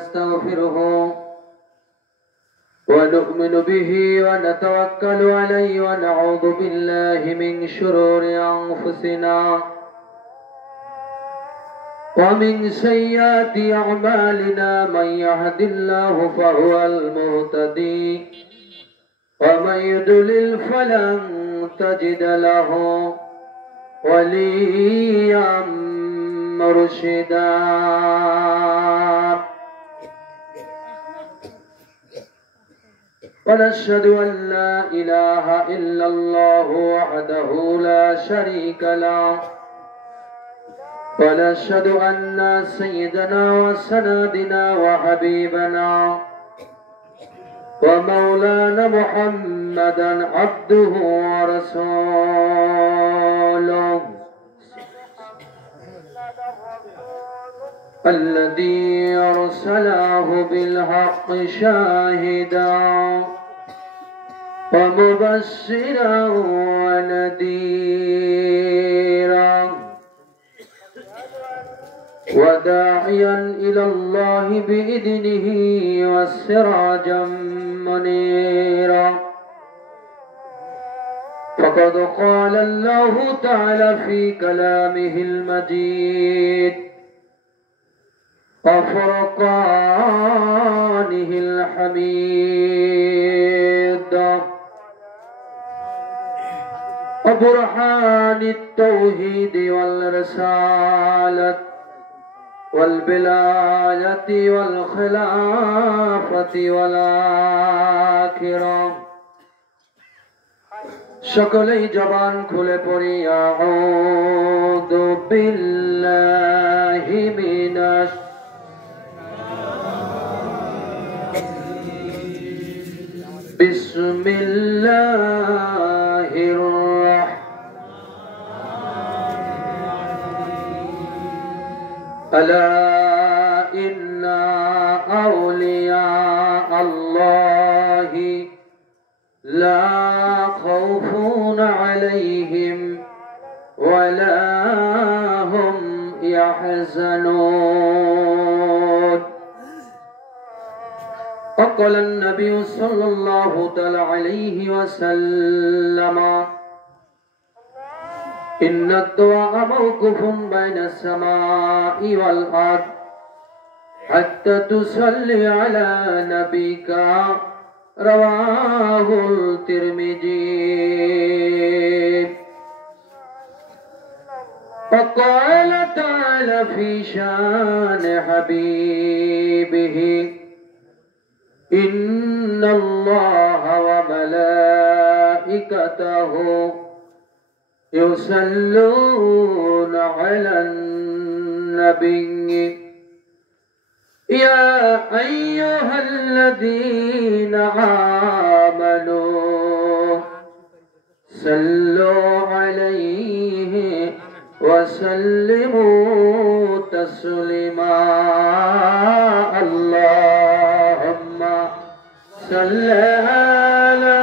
نستغفره ونؤمن به ونتوكل عليه ونعوذ بالله من شرور أنفسنا ومن سيئات أعمالنا من يهد الله فهو المهتدي ومن يضلل فلن تجد له وليا مرشدا ونشهد أن لا إله إلا الله وحده لا شريك له ونشهد أن سيدنا وسندنا وحبيبنا ومولانا محمدا عبده ورسوله الذي أرسله بالحق شاهدا ومبشرا ونذيرا وداعيا إلى الله بإذنه وسراجا منيرا فقد قال الله تعالى في كلامه المجيد وفرقانه الحميد وبرهان التوحيد والرسالة والبلاية والخلافة والآخرة সকলেই জবান খুলে পড়ি আউযু বিল্লাহি মিনাশ বিসমিল্লাহির ألا إن أولياء الله لا خوف عليهم ولا هم يحزنون وقال النبي صلى الله عليه وسلم إن الدعاء موقوف بين السماء والأرض حتى تصلي على نبيك رواه الترمذي وقال تعالى في شان حبيبه إن الله وملائكته يصلون على النبي يا أيها الذين آمنوا صلوا عليه وسلموا تسليما اللهم صل على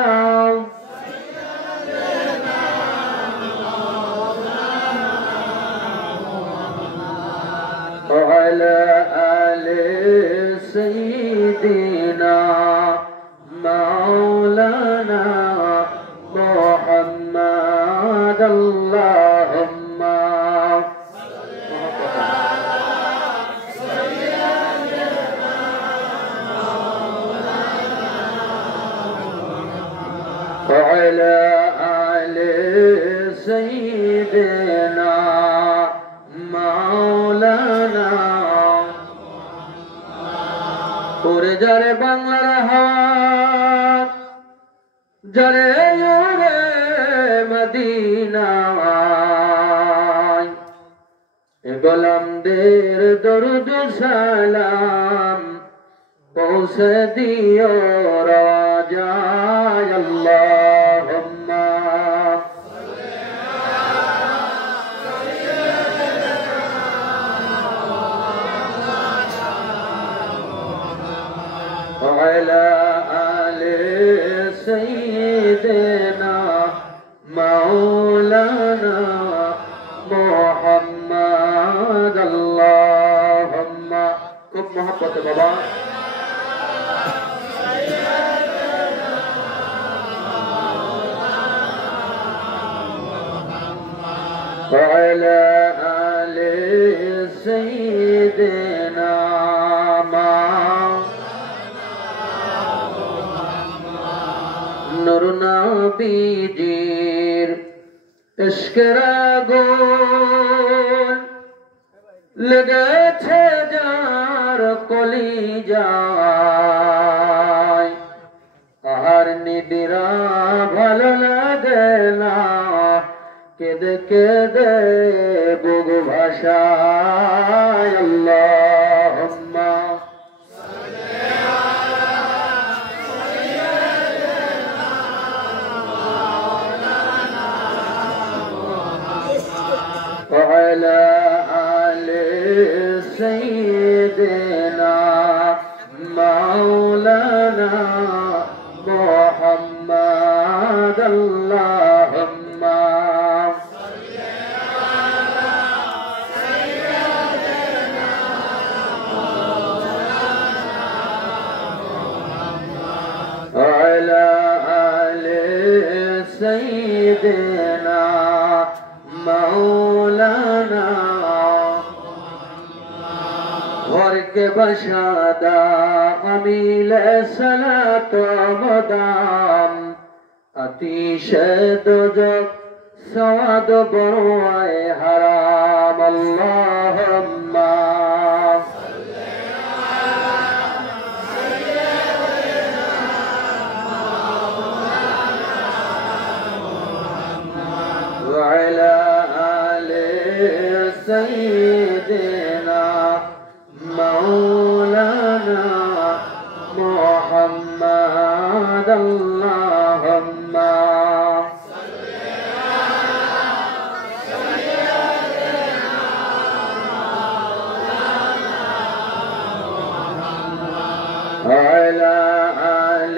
وعلى آل سيدنا مولانا محمد اللهم وعلى آل سيدنا مولانا ওরে যারে বাংলার হাওয়া যারে ওরে মদিনা গোলামদের দরুদ সালাম পৌঁছে দিও রাজায় আল্লাহুম্মা وعلى آل سيدنا مولانا محمد اللهم খুব মহব্বত পড়তে বাবা وعلى آل سيدنا নূর নবীজির ইশকের আগুন লেগেছে যার কলিজায় আর নিবিড়া ভালো লাগে না কেঁদে কেঁদে বুক ভাষায় আল্লাহুম্মা وعلى آل سيدنا مولانا محمد اللهم وعلى آل سيدنا مولانا غرق بشادا حميل صلاة مدام أتيش دوجك سواد بروي حرام اللهم وعلى آل سيدنا مولانا محمد اللهم وعلى آل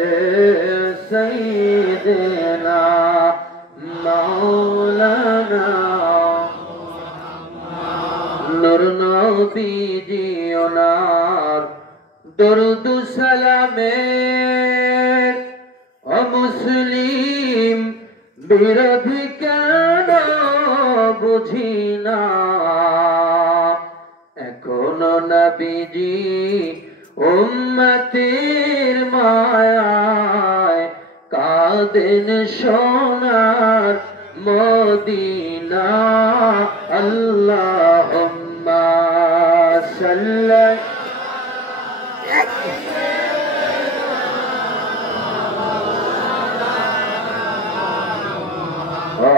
سيدنا مولانا নূর নবীজি ওনার দরুদ সালামের অমুসলিম বিরোধী কেন বুঝি না এখনো নবীজি উম্মতের মায়ায় কাঁদেন সোনার মদিনা আল্লাহুম্মা সাল্লি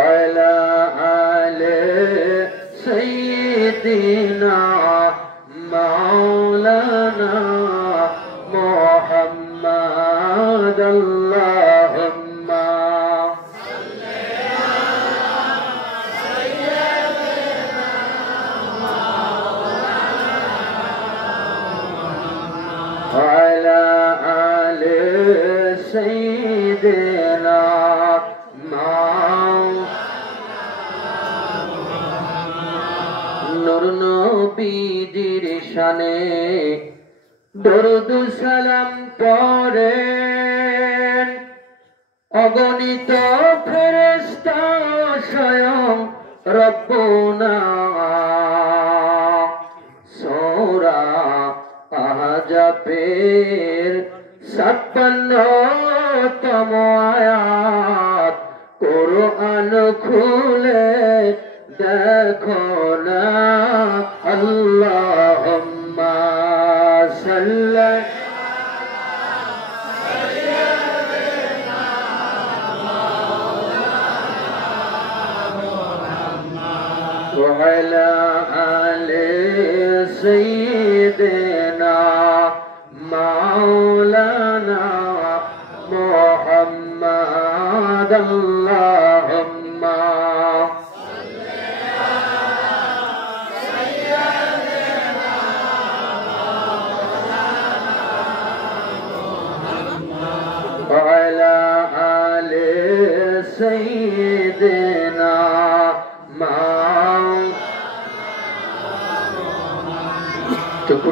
আলা আলি সাইয়্যিদিনা মাওলানা মুহাম্মদ আল্লাহুম্মা وعلى آل سيدنا নূর নবীজির শানে দরুদ সালাম পড়েন অগণিত ফেরেশতা স্বয়ং রব্বুনা সূরা আহজাবের 56তম আয়াত কোরআন খুলে দেখো না আল্লাহুম্মা সাল্লি وعلى آل سيدنا مولانا محمد اللهم وعلى آل سيدنا চক্ষু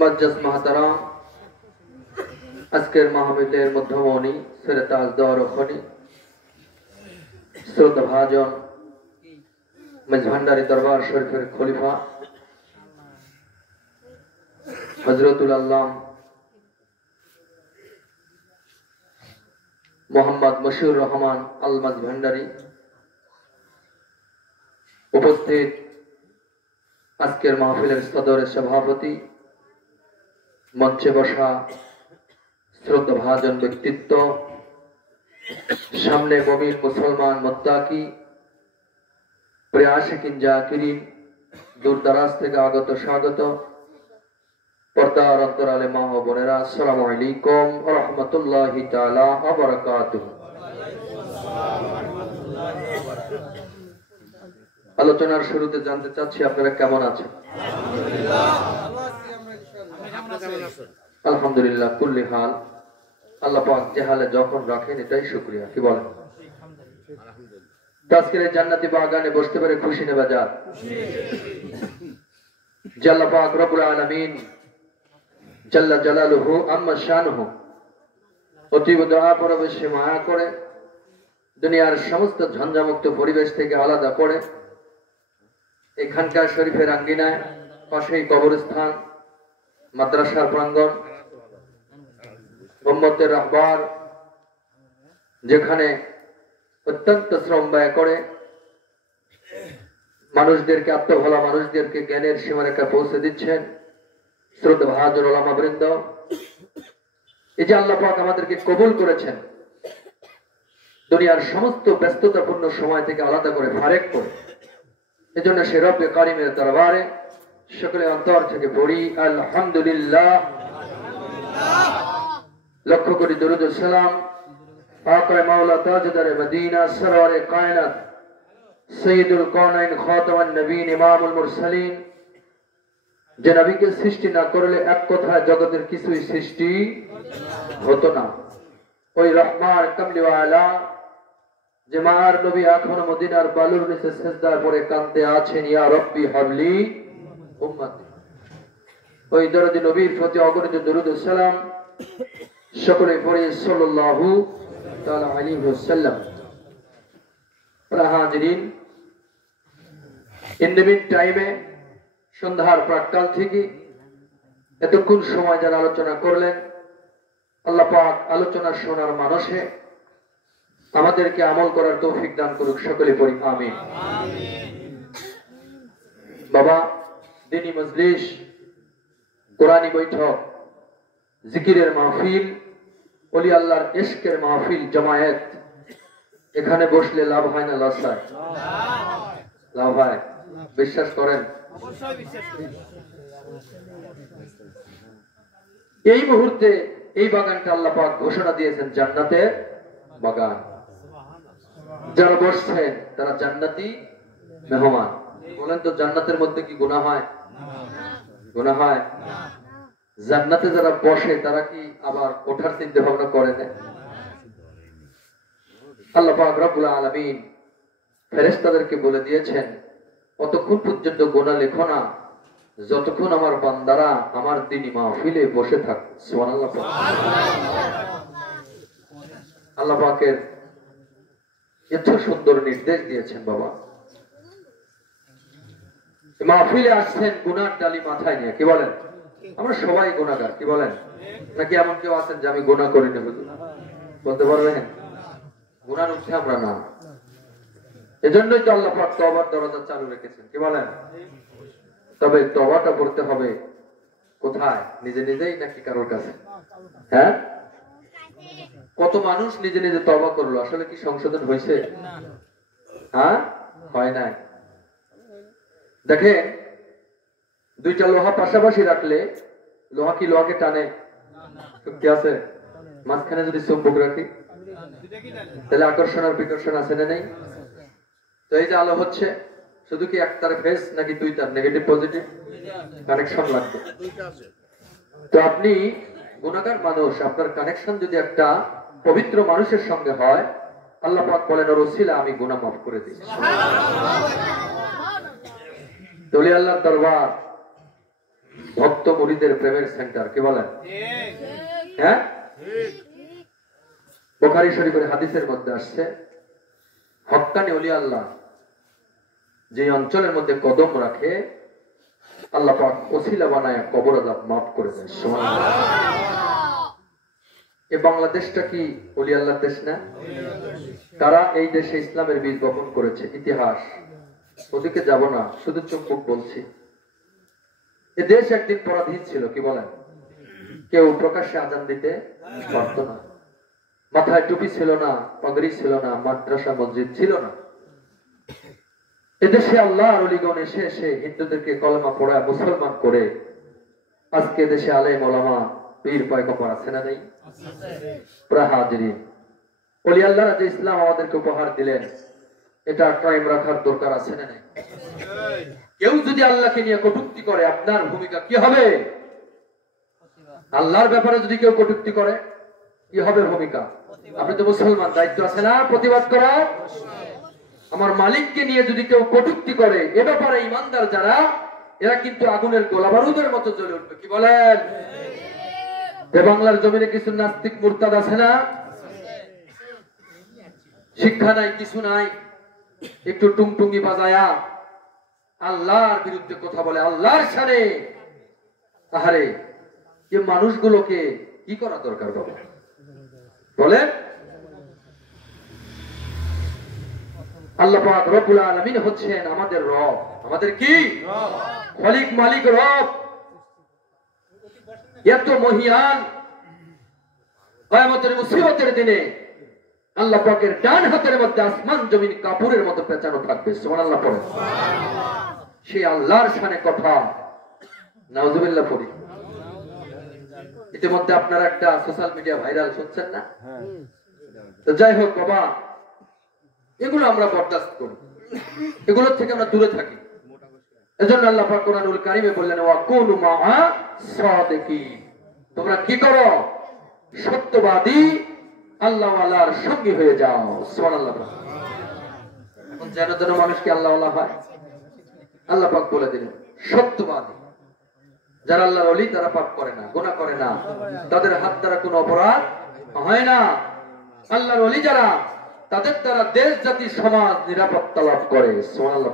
মজ্জাজ মাহতারাম, আজকের মাহফিলের মধ্যমণি সেরে তাজদার খনি শ্রদ্ধাভাজন মেজভান্ডারী দরবার শরীফের খলিফা হযরতুল আল্লাম মোহাম্মদ মশিউর রহমান আল মাঝভান্ডারী, উপস্থিত আজকের মাহফিলের সদরের সভাপতি, মঞ্চে বসা শ্রদ্ধাভাজন ব্যক্তিত্ব, সামনে মুমিন মুসলমান মুত্তাকি প্রিয় আশিকিন জাকিরিন, দূর দারাজ থেকে আগত স্বাগত, পর্দার অন্তরালে মা ও বোনেরা, আসসালামু আলাইকুম ওয়া রাহমাতুল্লাহি তাআলা ওয়া বারাকাতুহু। আলোচনার শুরুতে জানতে চাচ্ছি আপনারা কেমন আছেন? আলহামদুলিল্লাহ কুল্লি হাল। আল্লাহ পাক যে হালে যখন রাখেন এটাই শুকরিয়া, কি বলেন? আজকের জান্নাতি বাগানে বসতে পেরে খুশি নেবা যা যে আল্লাহ পাক রব্বুল আলামিন জাল্লা জালালুহু আম্মা শানুহু অতীব দয়া পরবেশে মায়া করে দুনিয়ার সমস্ত ঝঞ্ঝামুক্ত পরিবেশ থেকে আলাদা করে এখানকার শরীফের আঙ্গিনায়, পাশেই কবরস্থান, মাদ্রাসার প্রাঙ্গণ, উম্মতের রাহবার, যেখানে অত্যন্ত শ্রম ব্যয় করে মানুষদেরকে, আত্মভোলা মানুষদেরকে জ্ঞানের সীমারেখা পৌঁছে দিচ্ছেন শ্রদ্ধাভাজন ওলামা বৃন্দ। এই যে আল্লাহ পাক আমাদেরকে কবুল করেছেন, দুনিয়ার সমস্ত ব্যস্ততাপূর্ণ সময় থেকে আলাদা করে ফারেক করে, এজন্য সে রব্বে কারিমের দরবারে সকলে অন্তর থেকে পড়ি আলহামদুলিল্লাহ, লক্ষ কোটি দরুদ ও সালাম আকা মাওলা তাজদারে মদিনা সরওয়ারে কায়নাত সৈয়দুল কওনাইন খাতামুন নবীন ইমামুল মুরসালিন, যে নবীকে সৃষ্টি না করলে এক কথায় জগতের কিছুই সৃষ্টি হতো না। ওই রহমান কামলিওয়ালা যে মার নবী এখনো মদিনার বালুর নিচে সিজদায় পড়ে কাঁদতে আছেন, ইয়া রব্বি হাবলি উম্মতি। ওই দরদি নবীর প্রতি অগণিত দরুদ ও সালাম সকলে পড়ে সাল্লাল্লাহু তাআলা আলাইহি ওয়াসাল্লাম। হাজিরিন, ইন দ্য মিড টাইমে সন্ধ্যার প্রাক্কাল থেকে এতক্ষণ সময় যারা আলোচনা করলেন, আল্লাহ পাক আলোচনা শোনার মানুষে আমাদেরকে আমল করার তৌফিক দান করুক, সকলে পড়ি আমিন। বাবা, দ্বীনি মজলিস, কোরআনী বৈঠক, জিকিরের মাহফিল, ওলি আল্লাহর ইশকের মাহফিল, জামায়াত, এখানে বসলে লাভ হয় না লস হয়? লাভ হয়, বিশ্বাস করেন? এই মুহূর্তে এই বাগানটা আল্লাহ পাক ঘোষণা দিয়েছেন জান্নাতের বাগান। যারা বসছেন তারা জান্নাতি মেহমান। বলেন তো, জান্নাতের মধ্যে কি গুনাহ হয়? গুনাহ হয়? জান্নাতে যারা বসে তারা কি আবার ওঠার চিন্তা ভাবনা করে না? আল্লাহ পাক রব্বুল আলামিন ফেরেশতাদেরকে বলে দিয়েছেন, অতক্ষণ পর্যন্ত গুনাহ লেখো না যতক্ষণ আমার বান্দারা আমার দ্বীনি মাহফিলে বসে থাকে। সুবহানাল্লাহ। আল্লাহ পাকের এত সুন্দর নির্দেশ দিয়েছেন। বাবা, মাহফিলে আসছেন গুনার ডালি মাথায় নিয়ে, কি বলেন? আমরা সবাই গুনাহগার, কি বলেন? নাকি এমন কেউ আছেন যে আমি গুনাহ করিনি? বলতে পারবেন? গুনার উঠে আমরা না। এজন্যই তো আল্লাহ পাক তওবার দরজা চালু রেখেছেন, কি বলেন? তবে তওবাটা করতে হবে কোথায়? নিজে নিজেই নাকি কারোর কাছে? হ্যাঁ, কত মানুষ নিজে নিজে তওবা করলো, আসলে কি সংশোধন হয়েছে? হ্যাঁ, হয় নাই। দেখেন, দুইটা লোহা পাশাপাশি রাখলে লোহা কি লোহাকে টানে? শক্তি আছে? মাঝখানে যদি চুম্বক রাখি তাহলে আকর্ষণ আর বিকর্ষণ আছে না নেই? তো এই যে আলো হচ্ছে, শুধু কি একটার ফেস নাকি দুইটার, নেগেটিভ পজিটিভ কানেকশন লাগবে? তো আপনি গুনাহগার মানুষ, আপনার কানেকশন যদি একটা পবিত্র মানুষের সঙ্গে হয়, আল্লাহ পাক বলেন ওর ওসিলা আমি গুনাহ মাফ করে দিই। সুবহানাল্লাহ। ওলি আল্লাহর দরবার, ভক্ত মুরিদের প্রেমের সেন্টার, কি বলেন? হ্যাঁ, বুখারী শরীফের হাদিসের মধ্যে আসছে, হক্কানি ওলি আল্লাহ যে অঞ্চলের মধ্যে কদম রাখে আল্লাহ পাক ওসিলা বানায় কবর আযাব মাফ করে দেন। সুবহানাল্লাহ। এই বাংলাদেশটা কি ওলি আল্লাহর দেশ না? কারা এই দেশে ইসলামের বীজ বপন করেছে? ইতিহাস, ওদিকে যাব না, শুধু চুম্বক বলছি। এ দেশ একদিন পরাধীন ছিল, কি বলেন? কেউ প্রকাশ্যে আজান দিতে পারত না, মাথায় টুপি ছিল না, পাগড়ি ছিল না, মাদ্রাসা মসজিদ ছিল না। এদেশে আল্লাহর ওলিগণ এসে এসে হিন্দুদেরকে কলেমা পড়ায় মুসলমান করে আজকে দেশে আলেম ওলামা পীর পয়গম্বর আছে না নেই? প্রায় হাজিরিন, ওলি আল্লাহরা যে ইসলাম আমাদেরকে উপহার দিলেন এটা কায়েম রাখার দরকার আছে না নেই? কেউ যদি আল্লাহকে নিয়ে কটূক্তি করে আপনার ভূমিকা কি হবে? আল্লাহর ব্যাপারে যদি কেউ কটূক্তি করে কি হবে ভূমিকা? আপনি তো মুসলমান, দায়িত্ব আছে না প্রতিবাদ করা। আমার মালিককে নিয়ে যদি কেউ কটূক্তি করে এ ব্যাপারে ইমানদার যারা, এরা কিন্তু আগুনের গোলা বারুদের মতো জ্বলে উঠবে, কি বলেন? বাংলার জমিনে কিছু নাস্তিক মুরতাদ আছে না? শিক্ষা নাই, কিছু নাই, একটু টুংটুঙ্গি বাজায়া আল্লাহর বিরুদ্ধে কথা বলে, আল্লাহর শানে। আহারে, এই মানুষগুলোকে কি করা দরকার বাবা বলেন? আল্লাহ পাক রব্বুল আলামিন হচ্ছেন আমাদের রব, আমাদের কি খালিক মালিক রব। এত মহিয়ান, কিয়ামতের মুসিবতের দিনে আল্লাহ পাকের ডান হাতের মধ্যে আসমান জমিন কাপড়ের মতো পেঁচানো থাকবে। সুবহানাল্লাহ পড়ে। সেই আল্লাহর শানে কথা, নাউজুবিল্লাহ পড়ি। ইতিমধ্যে আপনারা একটা সোশ্যাল মিডিয়া ভাইরাল শুনছেন না? তো যাই হোক বাবা, এগুলো আমরা বরদাস্ত করি, এগুলোর থেকে আমরা দূরে থাকি। এজন্য আল্লাহ পাক কোরআনুল কারীমে বললেন, ওয়াকুনু মাআ সাদিকিন, তোমরা কি করো? সত্যবাদী আল্লাহ ওয়ালার সঙ্গী হয়ে যাও। সুবহানাল্লাহ। এখন যেন যেন মানুষকে আল্লাহ ওয়ালা হয়, আল্লাহ পাক বলে দিলেন সত্যবাদী যারা আল্লাহর ওলি, তারা পাপ করে না, গুনাহ করে না, তাদের হাত দ্বারা কোনো অপরাধ হয় না। আল্লাহর ওলি যারা, তাদের দ্বারা দেশ জাতি সমাজ নিরাপত্তা লাভ করে। সুবহানাল্লাহ।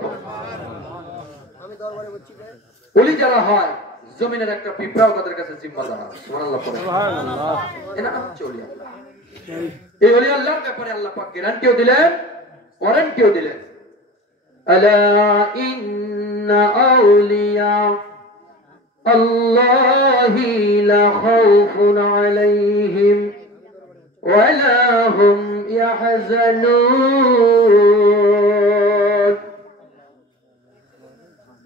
ওলি যারা হয়, জমিনের একটা পিঁপড়াও তাদের কাছে জিম্মাদার। সুবহানাল্লাহ। এরা হচ্ছে ওলি আল্লাহ। এই ওলি আল্লাহর ব্যাপারে আল্লাহ পাক গ্যারান্টিও দিলেন, ওয়ারেন্টিও দিলেন। আলা ইন্না আউলিয়া আল্লাহি লা খাউফুন আলাইহিম ওয়া লা হুম ইয়াহজানুন।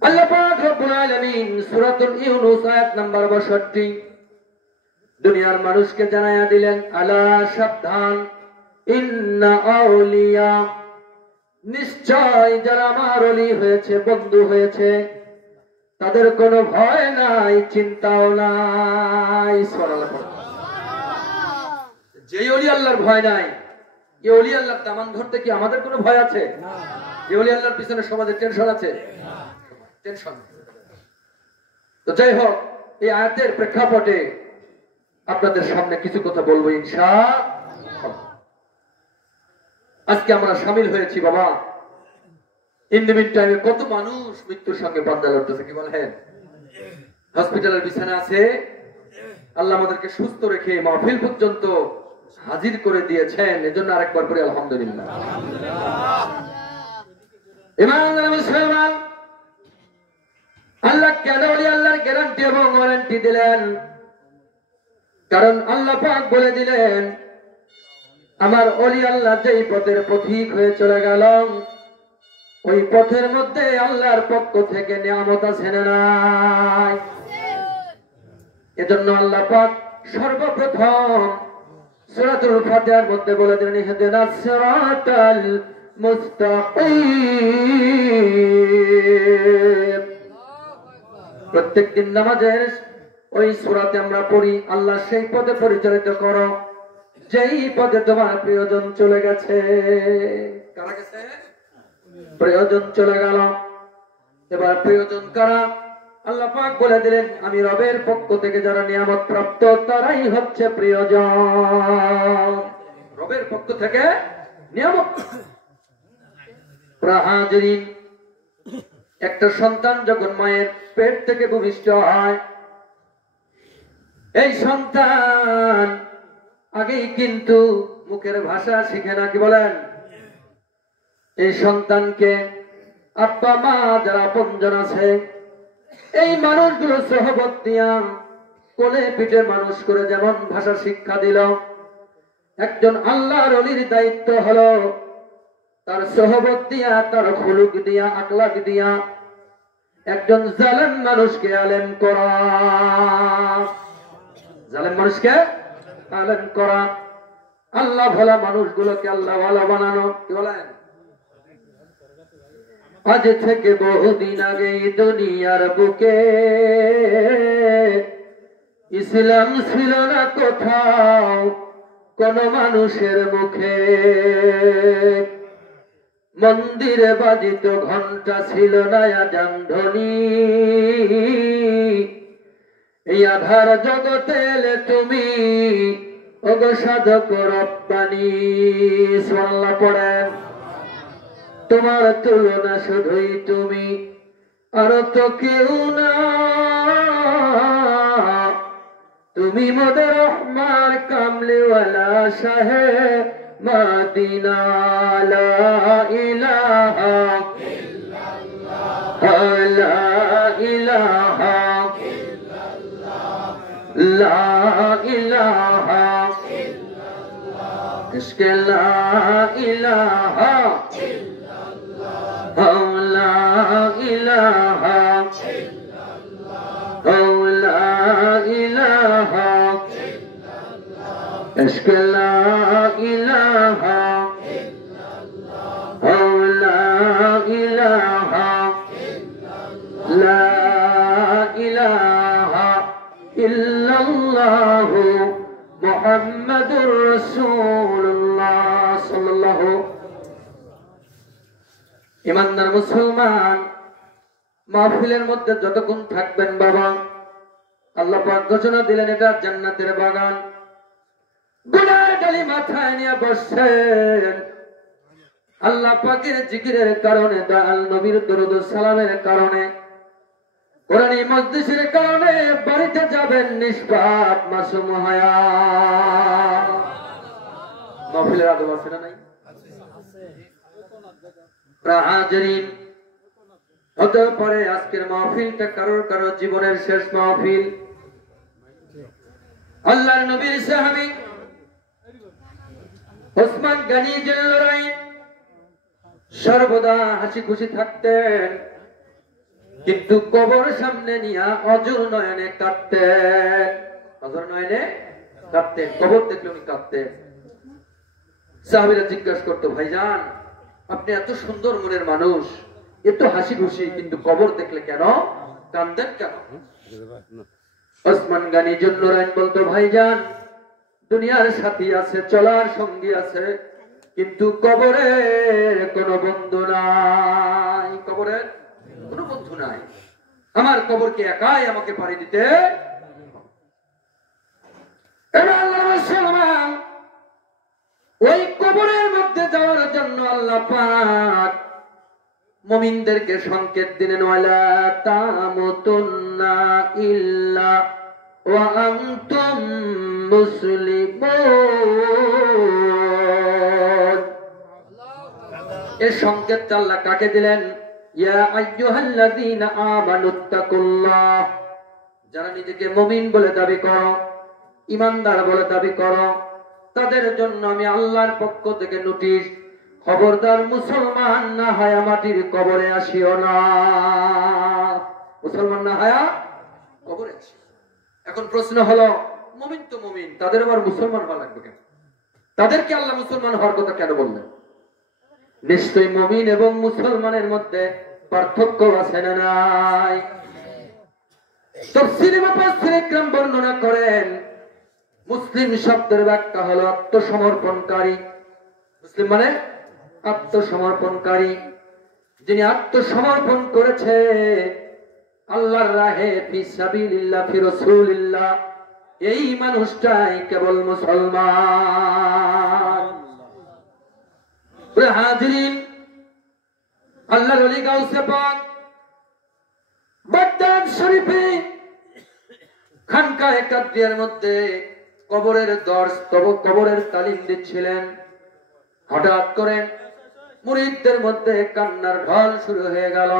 আল্লাহ পাক রব্বুল আলামিন সূরাতুল ইউনূস আয়াত নাম্বার 62 দুনিয়ার মানুষকে জানায়া দিলেন, আলা সাবধান, ইন্না আউলিয়া, নিশ্চয় যারা আমার ওলি হয়েছে, বন্ধু হয়েছে, তাদের কোনো ভয় নাই, চিন্তাও নাই। যে ওলি আল্লাহর ভয় নাই, এই ওলি আল্লাহর দামান ধরতে কি আমাদের কোনো ভয় আছে? এই ওলি আল্লাহর পিছনে সমাজের টেনশন আছে? টেনশন। তো যাই হোক, এই আয়াতের প্রেক্ষাপটে আপনাদের সামনে কিছু কথা বলবো ইনশাআল্লাহ। আজকে আমরা শামিল হয়েছি বাবা, ইন দ্য মিন টাইমে কত মানুষ মৃত্যুর সঙ্গে পাঞ্জা লড়তেছে, কি বলেন? হসপিটালের বিছানা আছে, আল্লাহ আমাদেরকে সুস্থ রেখে মাহফিল পর্যন্ত হাজির করে দিয়েছেন, এজন্য আরেকবার পরে আলহামদুলিল্লাহ। ইমানদার মুসলমান, আল্লাহ কেন ওলি আল্লাহর গ্যারান্টি এবং ওয়ারেন্টি দিলেন? কারণ আল্লাহ পাক বলে দিলেন, আমার ওলি আল্লাহ যেই পথের পথিক হয়ে চলে গেল, ওই পথের মধ্যে আল্লাহর পক্ষ থেকে নিয়ামত আছে না নাই? এজন্য আল্লাহ পাক সর্বপ্রথম সূরাতুল ফাতিহার মধ্যে বলে দিলেন, ইহদিনাস সিরাতাল মুস্তাকিম। প্রত্যেকদিন নামাজের ওই সূরাতে আমরা পড়ি, আল্লাহ সেই পথে পরিচালিত করো যেই পথে তোমার প্রিয়জন চলে গেছে। কারা গেছে? প্রিয়জন চলে গেল। এবার প্রিয়জন কারা? আল্লাহ পাক বলে দিলেন আমি রবের পক্ষ থেকে যারা নিয়ামত প্রাপ্ত তারাই হচ্ছে প্রিয়জন। রবের পক্ষ থেকে নিয়ামত। হাজিরিন, একটা সন্তান যখন মায়ের পেট থেকে ভূমিষ্ঠ হয়, এই সন্তান আগেই কিন্তু মুখের ভাষা শিখে না। কি বলেন? এই সন্তানকে আব্বা মা যারা আপনজন আছে এই মানুষগুলো সোহবত দিয়া কোলে পিঠে মানুষ করে যেমন ভাষা শিক্ষা দিল, একজন আল্লাহর ওলির দায়িত্ব হলো তার সোহবত দিয়া, তার খুলুক দিয়া, আকলাক দিয়া একজন জালেম মানুষকে আলেম করা। জালেম মানুষকে আলেম করা, আল্লাহ ভালা মানুষগুলোকে আল্লাহ ভালা বানানো। কি বলেন? আজ থেকে বহুদিন আগে দুনিয়ার বুকে ইসলাম ছিল না কোথাও কোন মানুষের মুখে, মন্দিরে বাজিত ঘন্টা ছিল না আজান ধ্বনি, এই আধার জগতে এলে তুমি ওগো সাধক রব্বানী। সুবহানাল্লাহ পড়েন। তোমার তুলনা শুধুই তুমি, আর তো কেউ না, তুমি মোদের রহমান কামলিওয়ালা শাহে মদিনা। লা ইলাহা ইল্লাল্লাহ, লা ইলাহা ইল্লাল্লাহ, লা ইলাহা ইল্লাল্লাহ, ইশকে লা ইলাহা ইল্লাল্লাহ, লা ইলাহা ইল্লাল্লাহ, লা ইলাহা ইল্লাল্লাহ, ইশকে লা ইলাহা ইল্লাল্লাহ, লা ইলাহা ইল্লাল্লাহ, লা ইলাহা ইল্লাল্লাহ মুহাম্মাদুর রাসূলুল্লাহ সাল্লাল্লাহু। ইমানদার মুসলমান, মাহফিলের মধ্যে যতক্ষণ থাকবেন বাবা, আল্লাহ পাক ঘোষণা দিলেন এটা জান্নাতের বাগান। গুনার ডালি মাথায় নিয়ে বসছেন, আল্লাহ পাকের জিকিরের কারণে, দয়াল নবীর দরুদ ও সালামের কারণে, কোরআনী মজলিসের কারণে বাড়িতে যাবেন নিষ্পাপ মাসুম হায়া। মাহফিলের আদব আছে না নাই? হাজিরিন, হতে পারে আজকের মাহফিলটা কারোর কারোর জীবনের শেষ মাহফিল। আল্লাহর নবীর সাহাবী ওসমান গনি জিল্লুরাইন সর্বদা হাসি খুশি থাকতেন, কিন্তু কবর সামনে নিয়ে অজর নয়নে কাঁদতেন। অজর নয়নে কাঁদতেন, কবর দেখলে উনি কাঁদতেন। সাহাবীরা জিজ্ঞাসা করতো, ভাইজান আপনি এত সুন্দর মনের মানুষ, এত হাসি খুশি, কিন্তু কবর দেখলে কেন কাঁদেন কেন? ওসমান গনি জিল্লুরাইন বলতো, ভাইজান দুনিয়ার সাথী আছে, চলার সঙ্গী আছে, কিন্তু কবরের কোনো বন্ধু নাই। কবরের কোনো বন্ধু নাই। আমার কবরকে একাই আমাকে পাড়ি দিতে। ওই কবরের মধ্যে যাওয়ার জন্য আল্লাহ পাক মুমিনদেরকে সংকেত দিলেন, ওয়ালা তামুতুন্না ইল্লা ওয়া আনতুম মুসলিমুন। এই সংকেতটা আল্লাহ কাকে দিলেন? ইয়া আইয়ুহাল্লাযীনা আমানুত্তাকুল্লাহ, যারা নিজেকে মুমিন বলে দাবি করো, ঈমানদার বলে দাবি করো, তাদের জন্য আমি আল্লাহর পক্ষ থেকে নোটিশ, খবরদার মুসলমান না হয় মাটির কবরে আসিও না। মুসলমান না হয় কবরে আসিও। এখন প্রশ্ন হলো, মুমিন তো মুমিন, তাদের আবার মুসলমান হওয়া লাগবে কেন? তাদেরকে আল্লাহ মুসলমান হওয়ার কথা কেন বললেন? নিশ্চয়ই মুমিন এবং মুসলমানের মধ্যে পার্থক্য আছে না নাই? তাফসীরে মুফাসসির ইকরাম বর্ণনা করেন, মুসলিম শব্দের ব্যাখ্যা হলো আত্মসমর্পণকারী। মুসলিম মানে আত্মসমর্পণকারী। যিনি আত্মসমর্পণ করেছে আল্লাহর রাহে ফি সাবিলিল্লাহ ফি রাসূলিল্লাহ, এই মানুষটাই কেবল মুসলমান। হাজিরিন, আল্লাহর ওলি গাউসে পাক বাগদাদ শরীফে খানকায়ে কাদরিয়ার মধ্যে কবরের দর্শ কবরের তালিম দিচ্ছিলেন। হঠাৎ করে মুরিদদের মধ্যে কান্নার ঢল শুরু হয়ে গেল।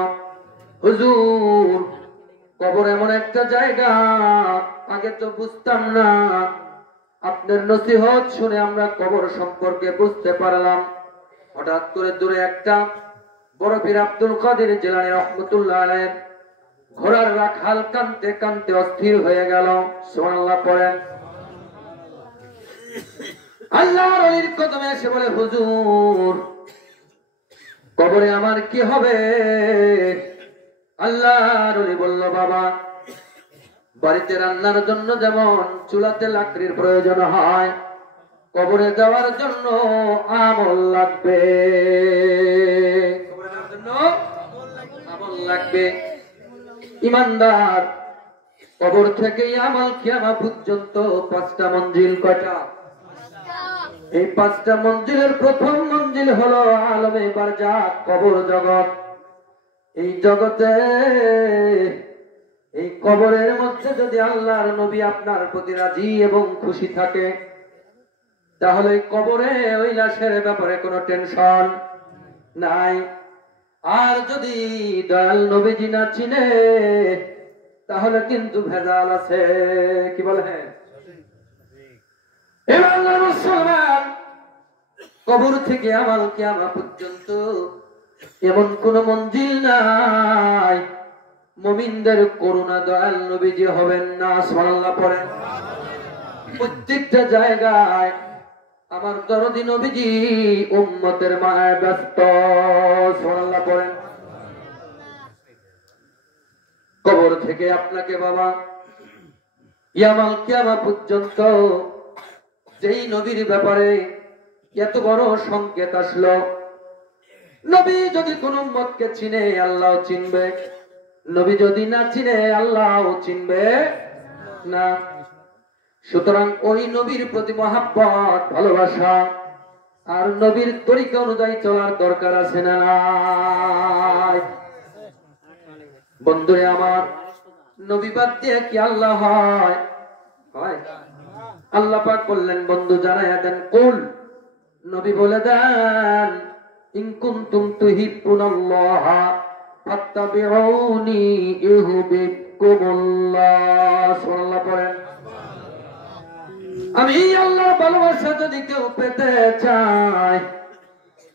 হুজুর, কবর এমন একটা জায়গা, আগে তো বুঝতাম না, আপনার নসিহত শুনে আমরা কবর সম্পর্কে বুঝতে পারলাম। হঠাৎ করে দূরে একটা বড় পীর আব্দুল কাদের জিলানী রাহমাতুল্লাহ আলাইহি ঘোড়ার রাখাল কানতে কানতে অস্থির হয়ে গেল। সুবহানাল্লাহ পড়েন। আল্লাহর ওলির কদমে এসে বলে, হুজুর, কবরে আমার কি হবে? আল্লাহর ওলি বলল, বাবা, বাড়িতে রান্নার জন্য যেমন চুলাতে লাকড়ির প্রয়োজন হয়, কবরে যাওয়ার জন্য আমল লাগবে। কবরে যাওয়ার জন্য আমল লাগবে। ইমানদার, কবর থেকে আমল কিয়ামত পর্যন্ত 5টা মঞ্জিল। কয়টা? এই 5টা মঞ্জিলের প্রথম মঞ্জিল হলো আলমে বারজাখ, কবর জগৎ। এই জগতে, এই কবরের মধ্যে যদি আল্লাহর নবী আপনার প্রতি রাজি এবং খুশি থাকে, তাহলে কবরে ওই লাশের ব্যাপারে কোনো টেনশন নাই। আর যদি দয়াল নবীজি না চিনে, তাহলে কিন্তু ভেজাল আছে। কি বলে? এবার মুসলমান, কবর থেকে আমল কিয়ামত পর্যন্ত এমন কোন মঞ্জিল নাই মুমিনদের করুণা দয়াল নবীজি হবেন না। সুবহানাল্লাহ পড়েন। প্রত্যেকটা জায়গায় আমার দরদি নবীজি উম্মতের মায়ায় ব্যস্ত। সুবহানাল্লাহ পড়েন। কবর থেকে আপনাকে বাবা ইয়ামাল কিয়ামত পর্যন্ত যেই নবীর ব্যাপারে এত বড় সংকেত আসলো, নবী যদি কোন উম্মতকে চিনে, আল্লাহও চিনবে। নবী যদি না চিনে, আল্লাহও চিনবে না। সুতরাং ওই নবীর প্রতি মহাব্বত, ভালোবাসা আর নবীর তরিকা অনুযায়ী চলার দরকার আছে না নাই? বন্ধুরে আমার, নবী বাদ দিয়ে কি আল্লাহ হয়? আল্লাহ পাক বললেন, বন্ধু জানায়া দেন, কুল, নবী বলে দেন, ইন কুনতুম তুহিব্বুনাল্লাহ ফাত্তাবিউনি ইউহিব্বুকুমুল্লাহ। সুবহানাল্লাহ পড়েন। আমি আল্লাহর ভালোবাসা যদি কেউ পেতে চায়,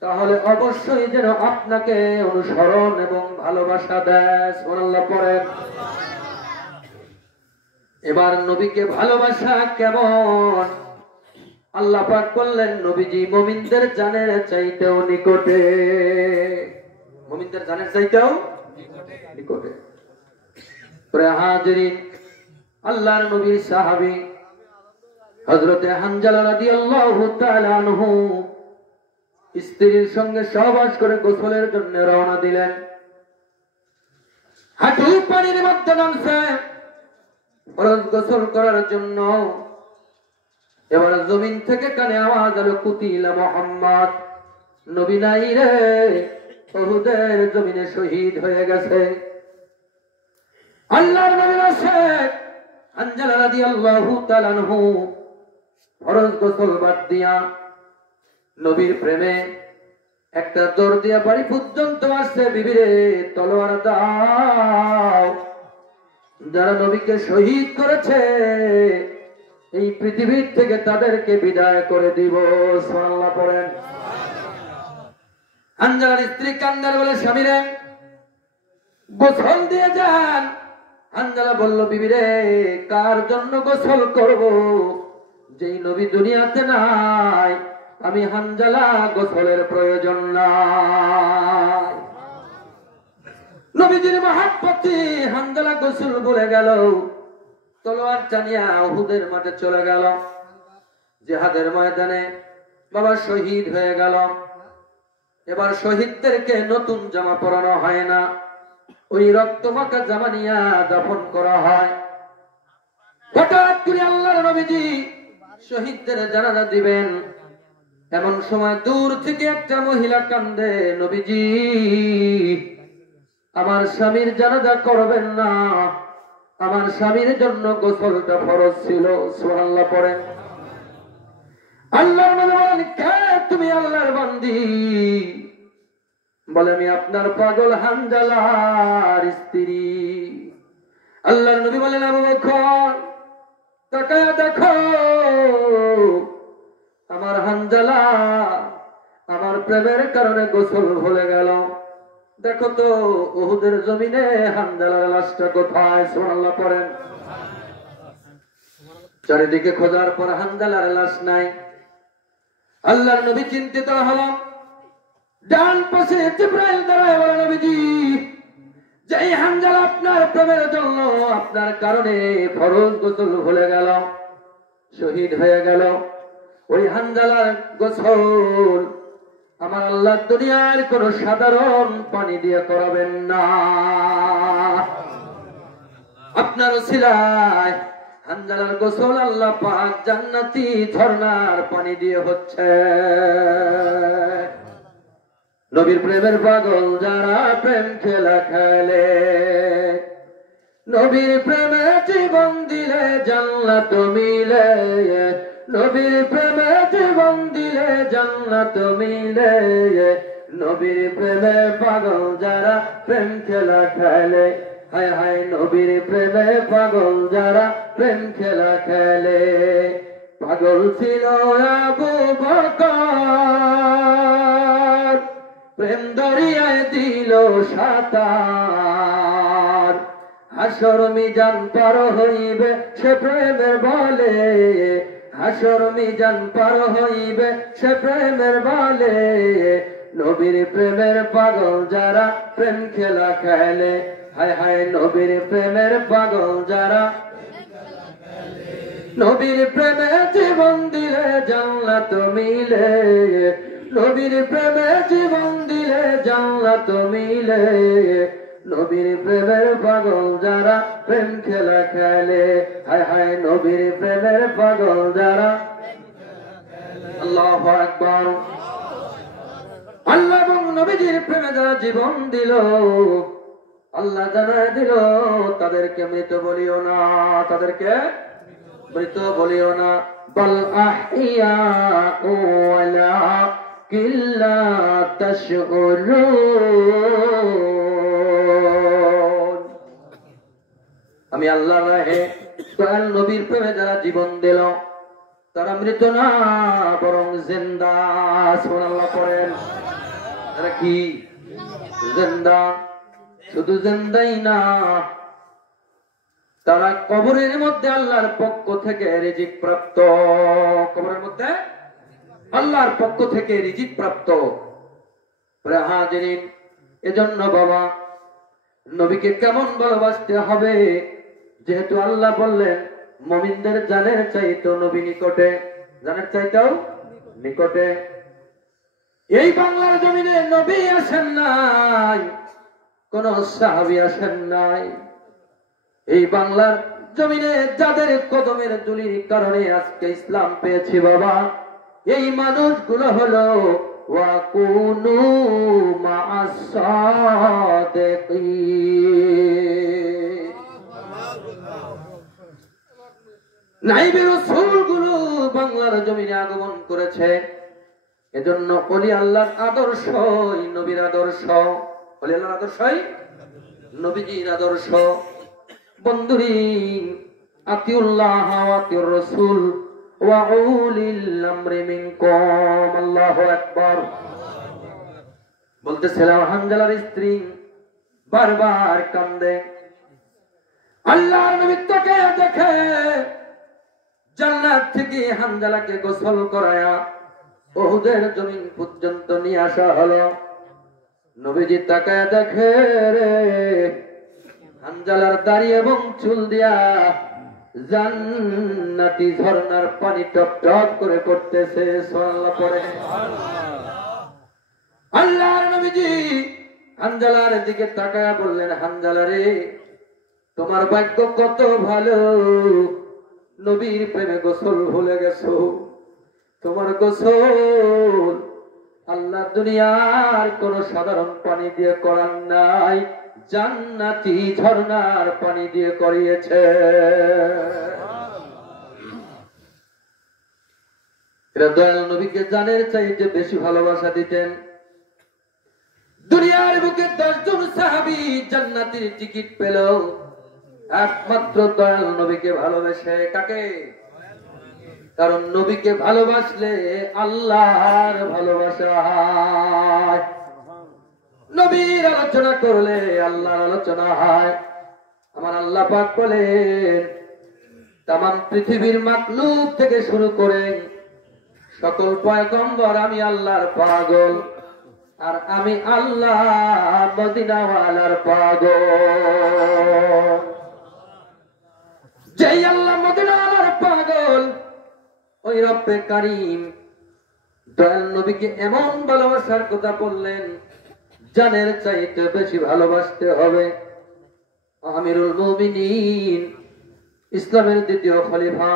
তাহলে অবশ্যই যেন আপনাকে অনুসরণ এবং ভালোবাসা দেয়। সুবহানাল্লাহ পড়েন। এবার নবীকে ভালোবাসা কেমন? আল্লাহ পাক বললেন, নবীজি মুমিনদের জানের চাইতেও নিকটে। মুমিনদের জানের চাইতেও নিকটে। হাজিরিন, আল্লাহর নবীর সাহাবী হযরতে হানজালা রাদিয়াল্লাহু তাআলা আনহু স্ত্রীর সঙ্গে সহবাস করে গোসলের জন্য রওনা দিলেন। হাঁটু পানির মধ্যে নামছে ফরজ গোসল করার জন্য। এবার জমিন থেকে কানে আওয়াজ হলো, কুতিলা মুহাম্মদ, নবী নাই রে, উহুদের জমিনে শহীদ হয়ে গেছে। আল্লাহর নবী আছে। হানজালা রাদিয়াল্লাহু তাআলা আনহু ফরজ গোসল বাদ দিয়া নবীর প্রেমে একটা দৌড় দিয়া বাড়ি পর্যন্ত আসছে। বিবিরে, তলোয়ার দাও, যারা নবীকে শহীদ করেছে এই পৃথিবীর থেকে তাদেরকে বিদায় করে দিব। সুবহানাল্লাহ পড়েন। হানজালার স্ত্রী কান্দার বলে, স্বামীরে গোসল দিয়ে যান। হানজালা বলল, বিবিরে, কার জন্য গোসল করব? যেই নবী দুনিয়াতে নাই, আমি হানজালা গোসলের প্রয়োজন নাই। নবীজির মহাব্বতে হানজালা গোসল ভুলে গেল। তলোয়ার টানিয়া উহুদের মাঠে চলে গেল। জিহাদের ময়দানে বাবা শহীদ হয়ে গেল। এবার শহীদদেরকে নতুন জামা পরানো হয় না, ওই রক্তমাখা জামা নিয়া দাফন করা হয়। হঠাৎ করে আল্লাহর নবীজি শহীদদের জানাজা দিবেন, এমন সময় দূর থেকে একটা মহিলা কান্দে, নবীজি আমার স্বামীর জানাজা করবেন না, আমার স্বামীর জন্য গোসলটা ফরজ ছিল। সুবহানাল্লাহ পড়েন। আল্লাহর নবী বলেন, কে তুমি? আল্লাহর বান্দি। বলে, আমি আপনার পাগল হানজালার স্ত্রী। আল্লাহর নবী বলেন, আবু বকর তাকায়া দেখো, আমার হানজালা আমার প্রেমের কারণে গোসল ভুলে গেল। দেখো তো উহুদের জমিনে হানজালার লাশটা কোথায়? সুবহানাল্লাহ পড়েন। চারিদিকে খোঁজার পর হানজালার লাশ নাই। আল্লাহর নবী চিন্তিত হলেন। ডান পাশে জিবরাইল দাঁড়ায় বলে, নবীজি যে হানজালা আপনার প্রেমের জন্য আপনার কারণে ফরজ গোসল ভুলে গেল, শহীদ হয়ে গেল, ওই হানজালার গোসল আমার আল্লাহ দুনিয়ার কোন সাধারণ পানি দিয়ে করাবেন না। আপনার ওসিলায় হানজালার গোসল আল্লাহ পাক জান্নাতি ঝর্ণার পানি দিয়ে হচ্ছে। নবীর প্রেমের পাগল যারা প্রেম খেলা খেলে, নবীর প্রেমে জীবন দিলে জান্নাত মিলে, নবীর প্রেমে জীবন দিলে জান্নাত মিলে। নবীর প্রেমে পাগল যারা প্রেম খেলা খেলে, হায় হায় নবীর প্রেমে পাগল যারা প্রেম খেলা খেলে। পাগল ছিল আবু বকর, প্রেম দরিয়ায় দিল সাঁতার। হাসর মিজান পার হইবে সে প্রেমের বলে, হাসর মিজান পার হইবে সে প্রেমের বলে। নবীর প্রেমের পাগল যারা প্রেম খেলা খেলে, হায় হায় নবীর প্রেমের পাগল যারা। নবীর প্রেমে জীবন দিলে জান্নাত মিলে, নবীর প্রেমে জীবন দিলে জান্নাত মিলে। নবীর প্রেমের পাগল যারা প্রেম খেলা খেলে, হায় হায় নবীর প্রেমের পাগল যারা। আল্লাহু আকবার। আল্লাহ এবং নবীজির প্রেমে যারা জীবন দিল, আল্লাহ জানায় দিল তাদেরকে মৃত বলিও না, তাদেরকে মৃত বলিও না। বল আহিয়া ওয়ালা কিল্লা তাশউরুন। আমি আল্লাহর রাহে দয়াল নবীর প্রেমে যারা জীবন দিল তারা মৃত না বরং জিন্দা। সুবহানাল্লাহ পড়েন। তারা কি? জিন্দা। শুধু জিন্দাই না, তারা কবরের মধ্যে আল্লাহর পক্ষ থেকে রিজিক প্রাপ্ত। কবরের মধ্যে আল্লাহর পক্ষ থেকে রিজিক প্রাপ্ত। হাজিরিন, এজন্য বাবা নবীকে কেমন ভালোবাসতে হবে, যেহেতু আল্লাহ বললেন মুমিনদের জানের চাইতো নবী নিকটে, জানের চাইতেও নিকটে। এই বাংলার জমিনে নবী আসেন নাই, কোন সাহাবী আসেন নাই। এই বাংলার জমিনে যাদের কদমের ধুলির কারণে আজকে ইসলাম পেয়েছি বাবা, এই মানুষগুলো হলো ওয়াকুনু মা'আস সাদিকিন। নাইবে রাসূলগুলো বাংলার জমিনে আগমন করেছে। এজন্য ওলি আল্লাহর আদর্শই নবীর আদর্শ, ওলি আল্লাহর আদর্শই নবীজির আদর্শ। বন্ধুরি, আতিউল্লাহ ওয়া আতিউর রাসূল ওয়া উলিল আমরি মিনকুম। আল্লাহু আকবার। বলতেছিলাম হানজালার স্ত্রী বারবার কান্দে। আল্লাহর নবী তাকে দেখে জান্নাত থেকে হানজালাকে গোসল করায়া উহুদের জমিন পর্যন্ত নিয়ে আসা হলো। নবীজি তাকায় দেখে রে হানজালার দাড়ি এবং চুল দিয়া জান্নাতি ঝর্ণার পানি টপ টপ করে পড়তেছে। সুবহানাল্লাহ পড়ে। আল্লাহর নবীজি হানজালার দিকে তাকায়া বললেন, হানজালা রে, তোমার ভাগ্য কত ভালো, নবীর প্রেমে গোসল ভুলে গেছো। তোমার গোসল আল্লাহ দুনিয়ার কোন সাধারণ পানি দিয়ে করান নাই, জান্নাতি ঝর্ণার পানি দিয়ে করিয়েছে। এরা দয়াল নবীকে জানের চাইতে বেশি ভালোবাসা দিতেন। দুনিয়ার বুকে 10 জন সাহাবী জান্নাতের টিকিট পেল একমাত্র দয়াল নবীকে ভালোবেসে। কাকে? কারণ নবীকে ভালোবাসলে আল্লাহর ভালোবাসা হয়, নবীর আলোচনা করলে আল্লাহর আলোচনা হয়। আমার আল্লাহ পাক বলেন, তামাম পৃথিবীর মাখলুক থেকে শুরু করে সকল পয়গম্বর আমি আল্লাহর পাগল, আর আমি আল্লাহ মদিনাওয়ালার পাগল। যেই আল্লাহ মদিনাওয়ালার পাগল, ওই রব্বে কারীম দয়াল নবীকে এমন ভালোবাসার কথা বললেন, জানের চাইতে বেশি ভালোবাসতে হবে। আমিরুল মুমিনিন, ইসলামের দ্বিতীয় খলিফা,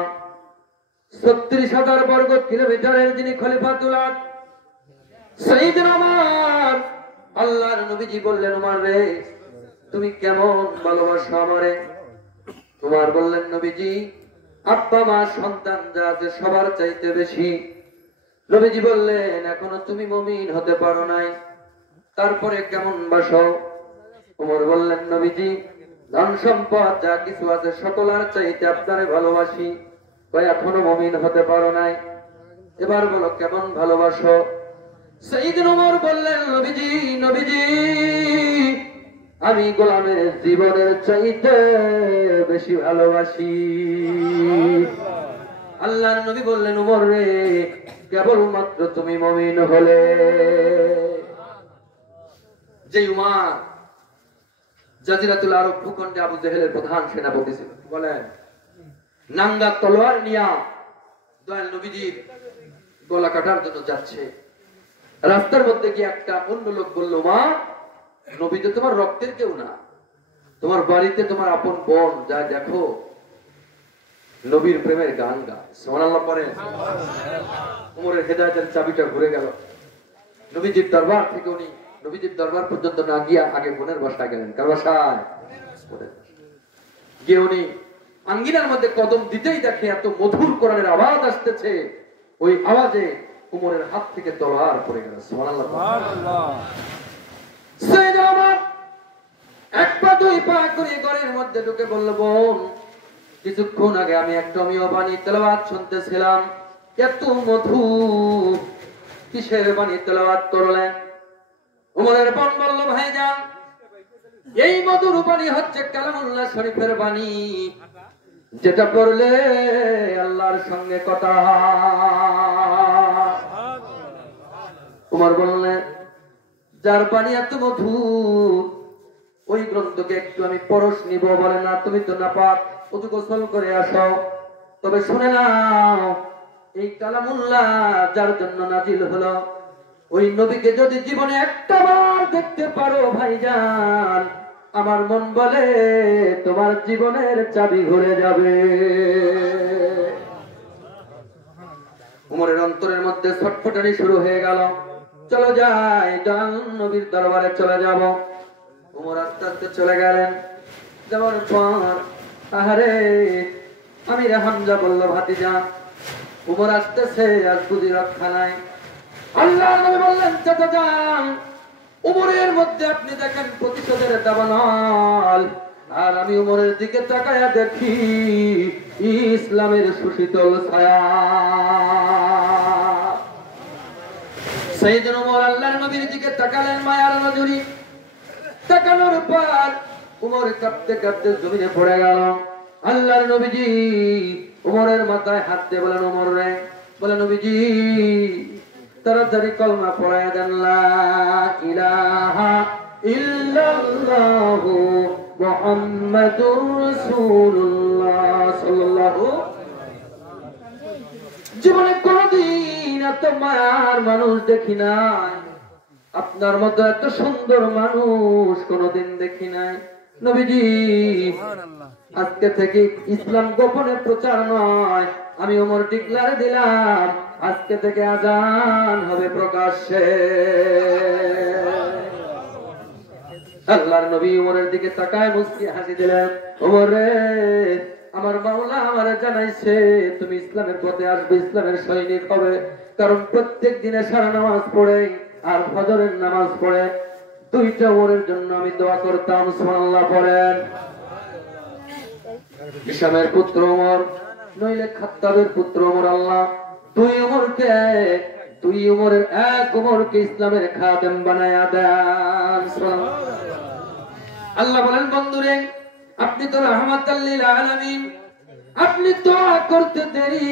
36,000 বর্গ কিলোমিটারের যিনি খলিফাতুল আদ, সাইয়েদনা ওমর, আল্লাহর নবীজি বললেন, ওমর রে, তুমি কেমন ভালোবাসো আমারে? ওমর বললেন, নবীজি, আব্বা মা সন্তান যা আছে সবার চাইতে বেশি। নবীজি বললেন, এখনো তুমি মুমিন হতে পারো নাই, তারপরে কেমন বাসো? ওমর বললেন, নবীজি, ধন সম্পদ যা কিছু আছে সকলের চাইতে আপনারে ভালোবাসি। এখনো মুমিন হতে পারো নাই, এবার বলো কেমন ভালোবাসো? সাইয়েদনা ওমর বললেন, নবীজি, নবীজি, আমি গোলামের জীবনের চাইতে বেশি ভালোবাসি। আল্লাহর নবী বললেন, ওমর রে, কেবলমাত্র তুমি মুমিন হলে। যে উমর জাজিরাতুল আরব ভূখণ্ডে আবু জেহেলের প্রধান সেনাপতি ছিল, বলেন, নাঙ্গা তলোয়ার নিয়া দয়াল নবীজির গলা কাটার জন্য যাচ্ছে। রাস্তার মধ্যে গিয়ে একটা অন্য লোক বলল, মা, নবী তো তোমার রক্তের কেউ না, তোমার বাড়িতে তোমার আপন বোন, যা দেখো নবীর প্রেমের গান গায়। সুবহানাল্লাহ পড়ে। উমরের হেদায়েতের চাবিটা ঘুরে গেল। নবীজির দরবার থেকে উনি নবীজির দরবার পর্যন্ত না গিয়া আগে বোনের বাসায় গেলেন। কার বাসায়? গিয়ে উনি আঙ্গিনার মধ্যে কদম দিতেই দেখে এত মধুর কোরআনের আওয়াজ আসতেছে, ওই আওয়াজে উমরের হাত থেকে তলোয়ার পড়ে গেল। সুবহানাল্লাহ। সাইয়েদনা ওমর এক পা দুই পা করে ঘরের মধ্যে ঢুকে বলল, বোন, কিছুক্ষণ আগে আমি একটা অমীয় বাণী তেলাওয়াত শুনতেছিলাম, এত মধুর, কিসের বাণী তেলাওয়াত করলেন? উমরের বোন বলল, ভাইজান, এই মধুর বাণী হচ্ছে কালামুল্লাহ শরীফের বাণী, যেটা পড়লে আল্লাহর সঙ্গে কথা। উমর বললেন, যার বাণী এত মধুর, ওই গ্রন্থকে একটু আমি পরশ নিব। বলে, না, তুমি তো নাপাক, ওযু গোসল করে আসো। তবে শুনে নাও, এই কালামুল্লাহ যার জন্য নাজিল হলো, ওই নবীকে যদি জীবনে একটা বার দেখতে পারো ভাইজান, আমার মন বলে তোমার জীবনের চাবি ঘুরে যাবে। উমরের অন্তরের মধ্যে ছটফটানি শুরু হয়ে গেল, চলো যাই, দয়াল নবীর দরবারে চলে যাব। উমর আস্তে আস্তে চলে গেলেন। যাওয়ার পর আহারে আমির হামজা বলল, ভাতিজা, উমর আসতেছে, আজ বুঝি রক্ষা নাই। আল্লাহ নবী বললেন, চাচা যান, উমরের মধ্যে আপনি দেখেন প্রতিশোধের দাবানল, আর আমি উমরের দিকে তাকায়া দেখি ইসলামের সুশীতল ছায়া। সাইয়েদনা ওমর আল্লাহর নবীর দিকে তাকালেন মায়ার নজরে। তাকানোর পর উমর কাঁপতে কাঁপতে জমিনে পড়ে গেল। আল্লাহর নবীজি উমরের মাথায় হাত দিয়ে বলেন, উমর রে, বলে, নবীজি, তাড়াতাড়ি কলমা পড়ায়া দেন, লা ইলাহা ইল্লাল্লাহু মুহাম্মাদুর রাসূলুল্লাহ সাল্লাল্লাহু। জীবনে কোনদিন এত মায়ার মানুষ দেখি নাই, আপনার মতো এত সুন্দর মানুষ কোনদিন দেখি নাই নবীজি। আজকে থেকে ইসলাম গোপনে প্রচার নয়, আমি ওমর ডিক্লার দিলাম আজকে থেকে আজান হবে প্রকাশ্যে। আল্লাহর নবী ওমরের দিকে তাকায় মুস্কি হাসি দিলেন, ওমর রে, আমার মাওলা আমারে জানাইছে তুমি ইসলামের পথে আসবে, ইসলামের সৈনিক হবে। কারণ প্রত্যেক দিনে সারা নামাজ পড়ে আর ফজরের নামাজ পড়ে দুইটা ওমরের জন্য আমি দোয়া করতাম। সুবহানাল্লাহ পড়েন। হিশামের পুত্র ওমর, নইলে খাত্তাবের পুত্র ওমর। আল্লাহ দুই ওমরের এক ওমরকে ইসলামের খাদেম বানায়া দেন। আল্লাহ বলেন, বন্ধুরে, আপনি তো রাহমাতাল লিল আলামিন, আপনি দোয়া করতে দেরি,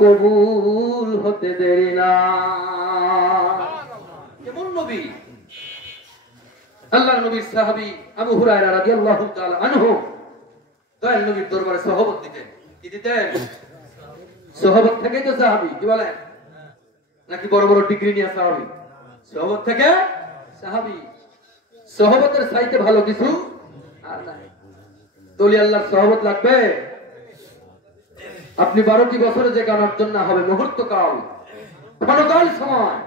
কবুল হতে দেরি না। কেমন নবী? আল্লাহর নবীর সাহাবী আবু হুরায়রা রাদিয়াল্লাহু তাআলা আনহু দয়াল নবীর দরবারে সহবত দিতেন। কি দিতেন? সহবত থেকে তো সাহাবী, কি বলেন? নাকি বড় বড় ডিগ্রি নিয়ে সাহাবী? সহবত থেকে সাহাবী। সহবতের চাইতে ভালো কিছু আর নাই। তলি আল্লাহর সহবত লাগবে। আপনি 12টি বছরে যে গানার জন্য হবে মুহূর্তকাল, ক্ষণকাল সময়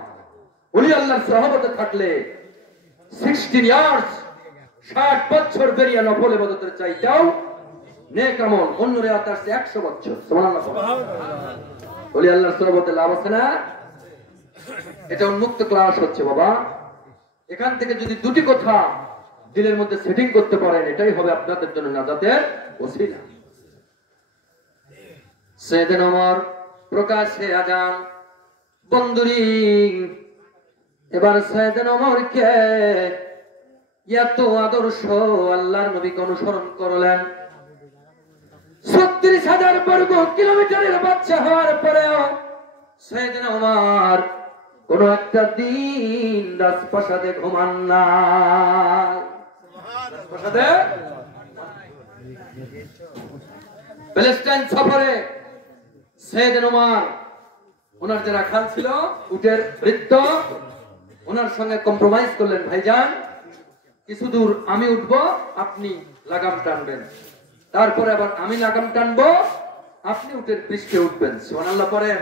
ওলি আল্লাহর সহবতে থাকলে 16 ইয়ার্স, 60 বছর বেরিয়ে নফল ইবাদতের চাইতেও নেক আমল অন্য রিয়াত আসছে 100 বছর। সুবহানাল্লাহ। ওলি আল্লাহর সহবতে লাভ আছে না? এটা উন্মুক্ত ক্লাস হচ্ছে বাবা। এখান থেকে যদি দুটি কথা দিলের মধ্যে সেটিং করতে পারেন, এটাই হবে আপনাদের জন্য নাজাতের ওসিলা। সাইয়েদনা ওমর প্রকাশ্যে আজান। বন্ধুরি, এবার সাইয়েদনা ওমরকে এত আদর্শ আল্লাহর নবীকে অনুসরণ করলেন। 36,000 বর্গ কিলোমিটারের বাচ্চা হওয়ার পরেও সাইয়েদনা ওমর কোন একটা দিন রাজপ্রাসাদে ঘুমান না। রাজপ্রাসাদে প্যালেস্টাইন সফরে সাইয়েদনা ওমর, ওনার যে রাখাল ছিল উটের বৃত্ত, ওনার সঙ্গে কম্প্রোমাইজ করলেন, ভাইজান কিছু দূর আমি উঠবো, আপনি লাগাম টানবেন, তারপরে আবার আমি লাগাম টানবো, আপনি উটের পৃষ্ঠে উঠবেন। সুবহানাল্লাহ পড়েন।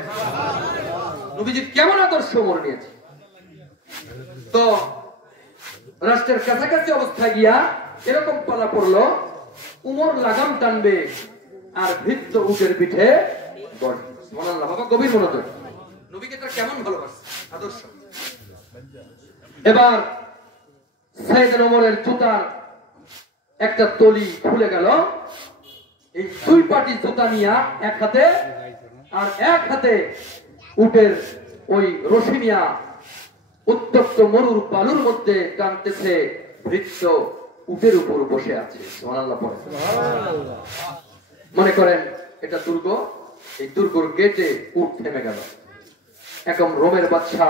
নবীজি কেমন আদর্শ ওমর নিয়েছে। তো রাষ্ট্রের কাছাকাছি অবস্থায় গিয়া এরকম পালা পড়লো, উমর লাগাম টানবে আর ভৃত্য উটের পিঠে বসবে। সুবহানাল্লাহ। বাবা গভীর মনোযোগ, নবীকে তার কেমন ভালোবাসে, আদর্শ। এবার সাইয়েদনা ওমরের জুতার একটা তলি খুলে গেল। এই দুই পাটি জুতা নিয়া এক হাতে আর এক হাতে উটের ওই রশি নিয়া উত্তপ্ত মরুর বালুর মধ্যে টানতেছে। ভৃত্য উটের উপর বসে আছে। সুবহানাল্লাহ পড়ে। মনে করেন এটা দুর্গ, এই দুর্গর গেটে উট থেমে গেল। এখন রোমের বাদশা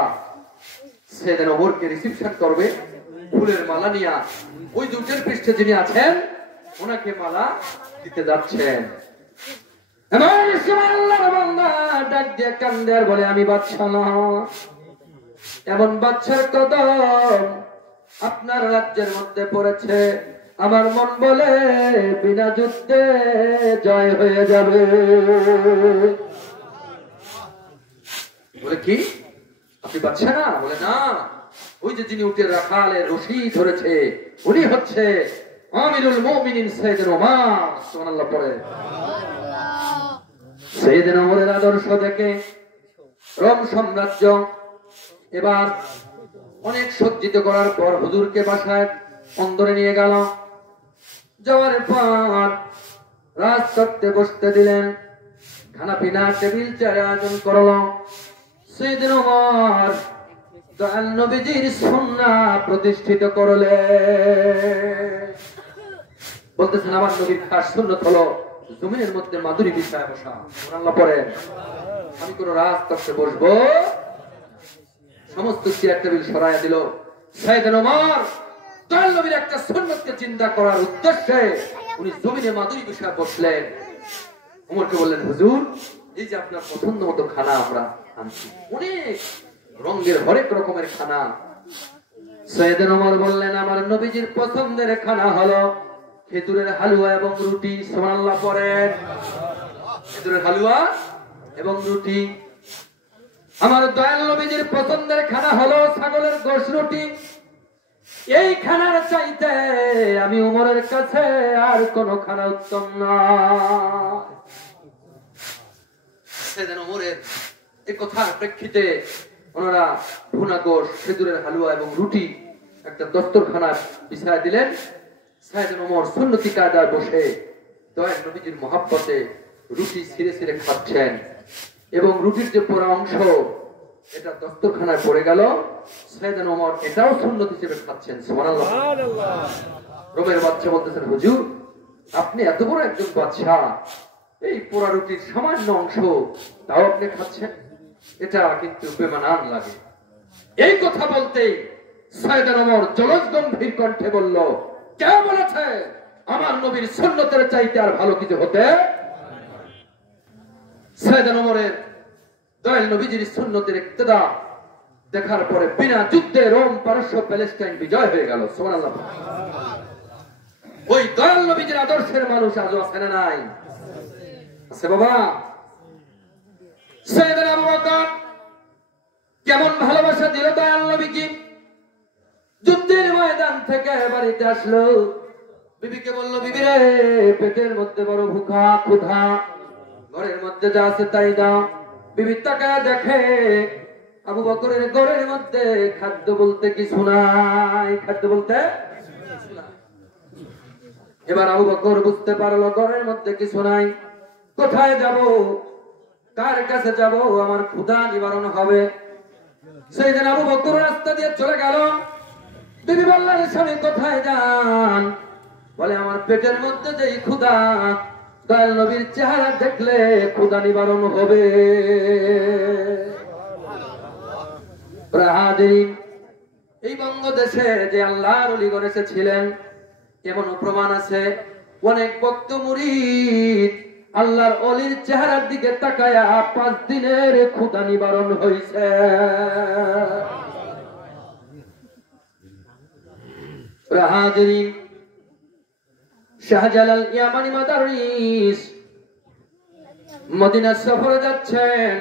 সাইয়েদনা ওমরকে রিসিপশন করবে, ফুলের মালা নিয়া ওই উটের পৃষ্ঠে যিনি আছেন ওনাকে মালা দিতে যাচ্ছেন। এমন সময় আল্লাহর বান্দা ডাক দিয়ে কান্দে আর বলে, আমি বাদশা না, এমন বাদশার কদম আপনার রাজ্যের মধ্যে পড়েছে, আমার মন বলে বিনা যুদ্ধে জয় হয়ে যাবে। বলে কি আপনি বাদশা না? বলে না, ওই যে যিনি উটের রাখালের রশি ধরেছে উনি হচ্ছে আমিরুল মুমিনিন সাইয়েদনা ওমর। সুবহানাল্লাহ পড়ে। সাইয়েদনা ওমরের আদর্শ দেখে রোম সাম্রাজ্য এবার অনেক সজ্জিত করার পর হুজুরকে বাসায় অন্দরে নিয়ে গেল। যাওয়ার পর রাজতত্ত্বে বসতে দিলেন, খানা পিনা টেবিল চেয়ার আয়োজন করলো। সাইয়েদনা ওমর দয়াল নবীজির সুন্নাহ প্রতিষ্ঠিত করলে। বলতেছেন আমার নবীর খাস সুন্নাত হলো জমিনের মধ্যে মাদুরি বিছায় বসা। সুবহানাল্লাহ পড়েন। আমি কোন রাজতত্ত্বে বসবো? সমস্ত চেয়ার টেবিল সরাইয়া দিল। সাইয়েদনা ওমর দয়াল নবীর একটা সুন্নাতকে চিন্তা করার উদ্দেশ্যে উনি জমিনে মাদুরি বিছায় বসলেন। ওমরকে বললেন, হুজুর এই যে আপনার পছন্দ মতো খানা আমরা আনছি, অনেক রঙের হরেক রকমের খানা, সৈয়দনা ওমর বললেন, আমার নবীজির পছন্দের খানা হলো খেজুরের হালুয়া এবং রুটি। সুবহানাল্লাহ পড়েন। খেজুরের হালুয়া এবং রুটি। আমার দয়াল নবীজির পছন্দের খানা হলো ছাগলের গোশত রুটি। এই খানার চাইতে আমি ওমরের কাছে আর কোন খানা উত্তম না। সেদিন ওমরের এই কথার প্রেক্ষিতে ওনারা ভুনা গোশ, খেজুরের হালুয়া এবং রুটি একটা দস্তরখানা বিছায় দিলেন। সাইয়েদনা ওমর সুন্নতি কায়দায় বসে দয়াল নবীজির মহব্বতে রুটি ছিঁড়ে ছিঁড়ে খাচ্ছেন এবং রুটির যে পোড়া অংশ এটা দস্তরখানায় পড়ে গেল। সাইয়েদনা ওমর এটাও সুন্নত হিসেবে খাচ্ছেন। সুবহানাল্লাহ। রোমের বাদশা বলতেছেন, হুজুর আপনি এত বড় একজন বাদশা, এই পোড়া রুটির সামান্য অংশ তাও আপনি খাচ্ছেন, এটা কিন্তু বেমানান লাগে। এই কথা বলতেই সাইয়েদনা ওমর জলজ গম্ভীর কণ্ঠে বলল, কে বলেছে আমার নবীর সুন্নতের চাইতে আর ভালো কিছু হতে? সাইয়েদনা ওমরের দয়াল নবীজির সুন্নতের ইক্তেদা দেখার পরে বিনা যুদ্ধে রোম, পারস্য, প্যালেস্টাইন বিজয় হয়ে গেল। সুবহানাল্লাহ। ওই দয়াল নবীজির আদর্শের মানুষ আজও আছে না নাই? আছে বাবা। সাইয়েদনা আবু বকর কেমন ভালোবাসা দিল দয়াল নবীকে। যুদ্ধের ময়দান থেকে বাড়িতে আসলো, বিবিকে বলল, বিবি রে পেটের মধ্যে বড় ভুখা ক্ষুধা, ঘরের মধ্যে যা আছে তাই দাও। বিবি তাকায় দেখে আবু বকরের ঘরের মধ্যে খাদ্য বলতে কিছু নাই। খাদ্য বলতে এবার আবু বকর বুঝতে পারলো ঘরের মধ্যে কিছু নাই। কোথায় যাব, কার কাছে যাব, আমার ক্ষুধা নিবারণ হবে? সেই দিন আবু বকর রাস্তা দিয়ে চলে গেল। বিবি বললেন, স্বামী কোথায় যান? বলে, আমার পেটের মধ্যে যেই ক্ষুধা, দয়াল নবীর চেহারা দেখলে ক্ষুধা নিবারণ হবে। এই বঙ্গদেশে যে আল্লাহর ওলিগণ এসেছিলেন এমন প্রমাণ আছে। অনেক ভক্ত মুরিদ আল্লাহর ওলির চেহারার দিকে তাকায়া 5 দিনের ক্ষুধা নিবারণ হয়েছে। শাহজালাল ইয়ামানি মাদারিস মদিনা সফরে যাচ্ছেন।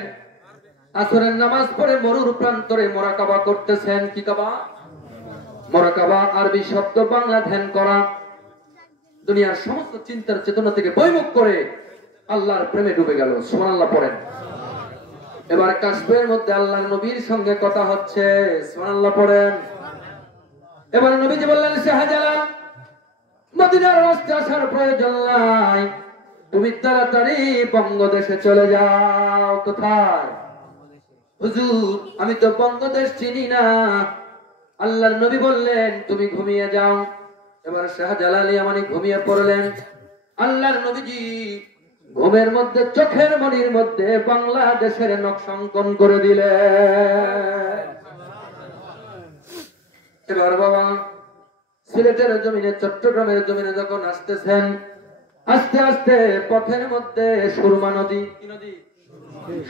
আসরের নামাজ পড়ে মরুর প্রান্তরে মোরাকাবা করতেছেন। কি কাবা? মোরাকাবা আরবি শব্দ, বাংলা ধ্যান করা। দুনিয়ার সমস্ত চিন্তার চেতনা থেকে বৈমুখ করে আল্লাহর প্রেমে ডুবে গেল। সুবহানাল্লাহ পড়েন। এবার কাশফের মধ্যে আল্লাহর নবীর সঙ্গে কথা হচ্ছে। সুবহানাল্লাহ পড়েন। এবার নবীজি বললেন, শাহজালাল মদিনার রাস্তায় আসার প্রয়োজন নাই, তুমি তাড়াতাড়ি বঙ্গদেশে চলে যাও। কোথায়? হুজুর আমি তো বঙ্গদেশ চিনি না। আল্লাহর নবী বললেন, তুমি ঘুমিয়ে যাও। এবার শাহজালাল ইয়ামানি ঘুমিয়ে পড়লেন। আল্লাহর নবীজি ঘুমের মধ্যে চোখের মনির মধ্যে বাংলাদেশের নকশা অঙ্কন করে দিলেন। এবার বাবা সিলেটের জমিনে, চট্টগ্রামের জমিনে যখন আসতেছেন, আস্তে আস্তে পথের মধ্যে সুরমা নদী। কি নদী?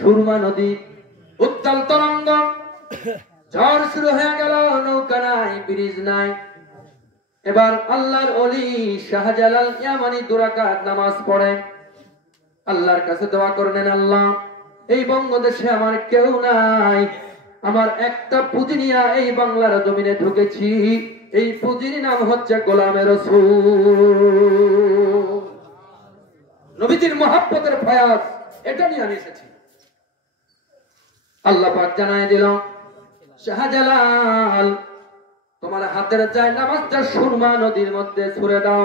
সুরমা নদী। উত্তাল তরঙ্গ, ঝড় শুরু হয়ে গেল। নৌকা নাই, ব্রিজ নাই। এবার আল্লাহর ওলি শাহজালাল ইয়ামানি 2 রাকাত নামাজ পড়েন, আল্লাহর কাছে দোয়া করলেন, আল্লাহ এই বঙ্গদেশে আমার কেউ নাই, আমার একটা পুঁজি নিয়ে এই বাংলার জমিনে ঢুকেছি। এই পুঁজির নাম হচ্ছে গোলামে রাসূল। নবীজির মহব্বতের ফায়াজ, এটা নিয়ে আমি এসেছি। আল্লাহ পাক জানায় দিল, শাহজালাল তোমার হাতের জায়নামাজটা সুরমা নদীর মধ্যে ছুঁড়ে দাও।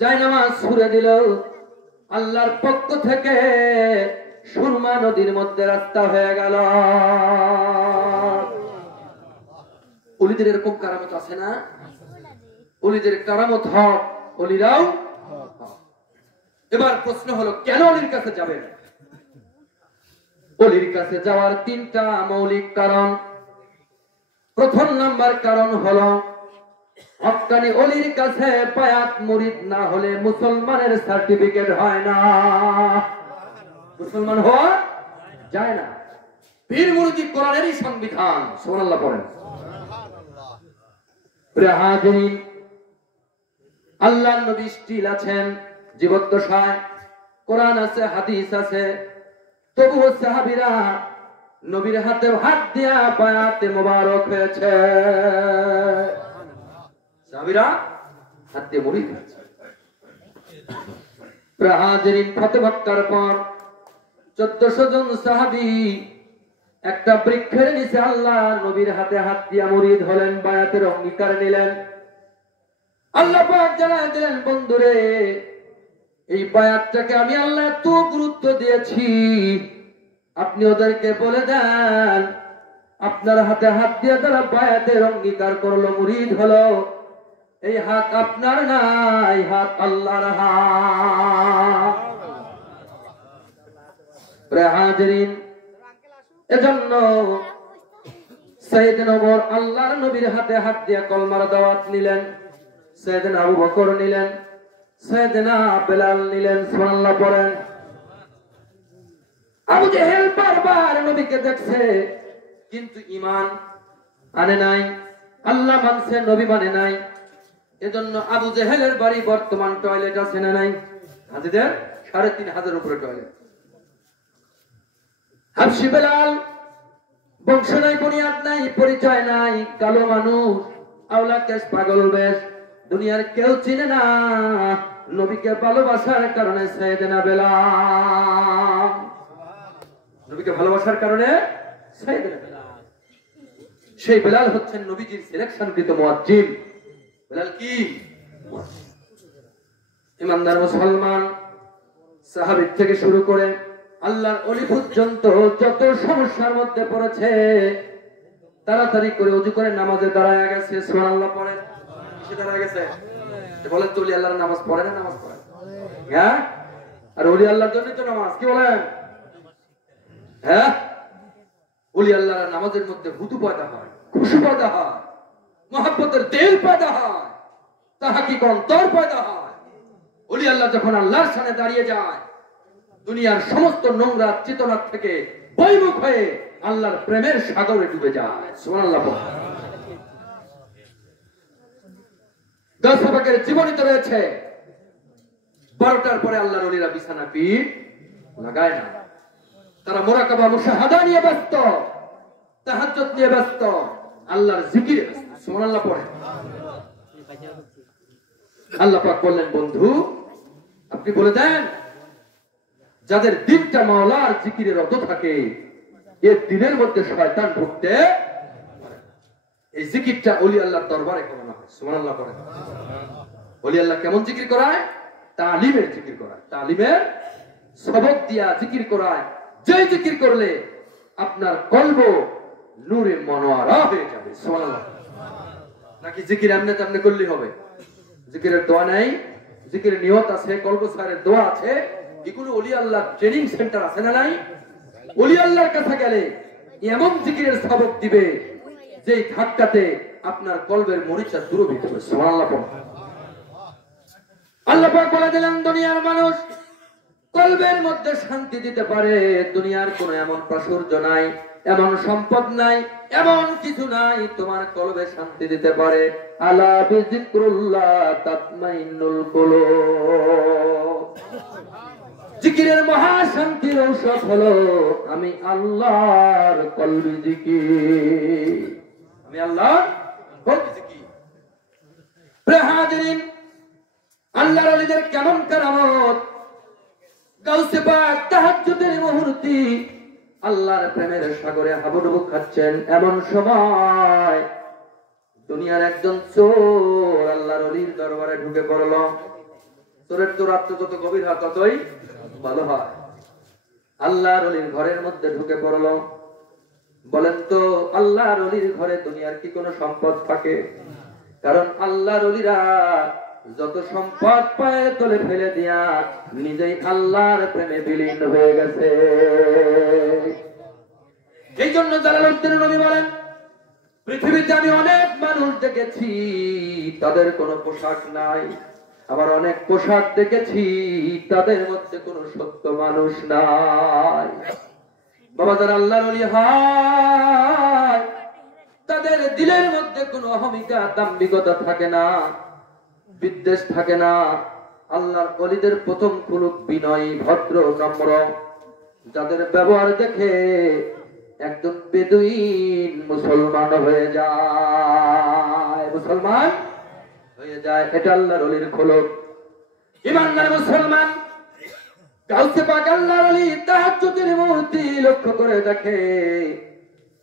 জায়নামাজ ছুঁড়ে দিল। আল্লাহর পক্ষ থেকে সুরমা নদীর মধ্যে রাস্তা হয়ে গেল। ওলিদের এরকম কারামত আছে না? ওলিদের কারামত হক, ওলিরাও। এবার প্রশ্ন হলো, কেন ওলির কাছে যাবেন? ওলির কাছে যাওয়ার 3টা মৌলিক কারণ। প্রথম নাম্বার কারণ হলো, হক্কানি ওলির কাছে বায়াত মুরিদ না হলে মুসলমানের সার্টিফিকেট হয় না, মুসলমান হওয়া যায় না। পীর মুরিদি কোরআনেরই সংবিধান। সুবহানাল্লাহ পড়েন। প্রিয় হাজিরিন, আল্লাহর নবী স্টিল আছেন, জীবদ্দশায়, কোরআন আছে, হাদিস আছে, তবুও সাহাবীরা নবীর হাতে হাত দিয়া বায়াতে মোবারক হয়েছে। সাহাবীরা হাত দিয়ে মুরিদ হয়েছে। প্রিয় হাজিরিন, ফতে মক্কার পর 1400 জন সাহাবী একটা বৃক্ষের নিচে আল্লাহ নবীর হাতে হাত দিয়া মুরিদ হলেন, বায়াতের অঙ্গীকার নিলেন। আল্লাহ পাক জানায় দিলেন, বন্ধুরে, এই বায়াতটাকে আমি আল্লাহ এত গুরুত্ব দিয়েছি, আপনি ওদেরকে বলে দেন আপনার হাতে হাত দিয়ে তারা বায়াতের অঙ্গীকার করলো, মুরিদ হলো, এই হাত আপনার না, এই হাত আল্লাহর হাত। প্রিয় হাজিরিন, এজন্য সাইয়েদনা ওমর আল্লাহর নবীর হাতে হাত দিয়ে কলমার দাওয়াত নিলেন, সাইয়েদনা আবু বকর নিলেন, সাইয়েদনা বেলাল নিলেন। সুবহানাল্লাহ পড়েন। আবু জেহেল বারবার নবীকে দেখছে কিন্তু ঈমান আনে নাই, আল্লাহ মানছে, নবী মানে নাই। এজন্য আবু জেহেলের বাড়ি বর্তমান টয়লেট আছে না নাই? হাজিদের 3500 উপরে টয়লেট। হাবশি বেলাল বংশ নাই, বুনিয়াদ নাই, পরিচয় নাই, কালো মানুষ, আওলা কেশ, পাগল বেশ, দুনিয়ার কেউ চিনে না। নবীকে ভালোবাসার কারণে সাইয়েদনা বেলাল, নবীকে ভালোবাসার কারণে সাইয়েদনা বেলাল, সেই বেলাল হচ্ছেন নবীজির সিলেকশনকৃত মুয়াজ্জিন। বেলাল কি ইমানদার মুসলমান, সাহাবী থেকে শুরু করে আল্লাহর ওলি পর্যন্ত যত সমস্যার মধ্যে পড়েছে, তাড়াতাড়ি করে ওযু করে নামাজে দাঁড়ায় গেছে। সুবহানাল্লাহ পড়ে। কিসে দাঁড়ায় গেছে? বলেন তো, ওলি আল্লাহর নামাজ পড়ে না? নামাজ পড়ে, হ্যাঁ। আর ওলি আল্লাহর জন্য তো নামাজ, কি বলেন? হ্যাঁ, ওলি আল্লাহর নামাজের মধ্যে হুদু পয়দা হয়, খুশু পয়দা হয়, মহব্বতের তেল পয়দা হয়, তাহাকিক অন্তর পয়দা হয়। ওলি আল্লাহ যখন আল্লাহর সামনে দাঁড়িয়ে যায়, দুনিয়ার সমস্ত নোংরা চেতনা থেকে বহির্মুখ হয়ে আল্লাহর প্রেমের সাগরে ডুবে যায়। সুবহানাল্লাহ। গাউসে পাকের জীবনীতে রয়েছে 12টার পরে আল্লাহর ওলিরা বিছানা পিঠ লাগায় না, তারা মুরাকাবা মুশাহাদা নিয়ে ব্যস্ত, তাহাজ্জুদ নিয়ে ব্যস্ত, আল্লাহর জিকিরে ব্যস্ত। সুবহানাল্লাহ পড়ে। আল্লাহ পাক বললেন, বন্ধু আপনি বলে দেন, যাদের দিনটা মাওলার জিকিরে রত থাকে, এই দিনের মধ্যে শয়তান ঢুকতে পারে। এই জিকিরটা ওলি আল্লাহর দরবারে করানো হয়। সুবহানাল্লাহ পড়ে। ওলি আল্লাহ কেমন জিকির করায়? তালিমের জিকির করায়, তালিমের সবক দিয়া জিকির করায়। যে জিকির করলে আপনার কলব নূরে মনোয়ারা হয়ে যাবে। সুবহানাল্লাহ। নাকি জিকির এমনি তেমনি করলেই হবে? জিকিরের দোয়া নাই, জিকিরের নিয়ত আছে, কলব সারের দোয়া আছে, এগুলো ওলি আল্লাহ ট্রেনিং সেন্টার আছে না নাই? ওলি আল্লাহর কাছে গেলে এমন জিকিরের সবক দিবে যেই ধাক্কাতে আপনার কলবের মরিচা দূরভূত হবে। সুবহানাল্লাহ। আল্লাহ পাক বলে দিলেন, দুনিয়ার মানুষ কলবের মধ্যে শান্তি দিতে পারে, দুনিয়ার কোন এমন প্রাচুর্য নাই, এমন সম্পদ নাই, এমন কিছু নাই তোমার কলবে শান্তি দিতে পারে। আলা বিযিক্রুল্লাহ তাতমাইন্নুল কুলুব। জিকিরের মহা শান্তির ঔষধ হলো আমি আল্লাহর কলবি জিকির, আমি আল্লাহর কলবি জিকির। প্রিয় হাজিরিন, আল্লাহর ওলিদের কেমন কারামত! গাউসে পাক তাহাজ্জুদের মুহূর্তে আল্লাহর প্রেমের সাগরে হাবুডুবু খাচ্ছেন, এমন সময় দুনিয়ার একজন চোর আল্লাহর ওলির দরবারে ঢুকে পড়ল। চোরের তো রাত্র যত গভীর হয় ততই ভালো হয়। আল্লাহর ওলির ঘরের মধ্যে ঢুকে পড়ল। বলেন তো, আল্লাহর ওলির ঘরে দুনিয়ার কি কোনো সম্পদ থাকে? কারণ আল্লাহর ওলিরা যত সম্পদ পায়ে তলে ফেলে দিয়া নিজেই আল্লাহর প্রেমে বিলীন হয়ে গেছে। এই জন্য জালালউদ্দিন নবী বলেন, পৃথিবীতে আমি অনেক মানুষ দেখেছি তাদের কোনো পোশাক নাই, আবার অনেক পোশাক দেখেছি তাদের মধ্যে কোনো সত্য মানুষ নাই। বাবা, যারা আল্লাহর ওলি হয় তাদের দিলের মধ্যে কোনো অহমিকা দাম্ভিকতা থাকে না, বিদ্বেষ থাকে না। আল্লাহর ওলিদের প্রথম খুলুক বিনয়ী, ভদ্র, নম্র। যাদের ব্যবহার দেখে একজন বেদুইন মুসলমান হয়ে যায়, মুসলমান হয়ে যায়। এটা আল্লাহর ওলির খুলুক। ইমানদার মুসলমান গাউসে পাক আল্লাহর ওলি তাহাজ্জুদের মুহূর্তে লক্ষ্য করে দেখে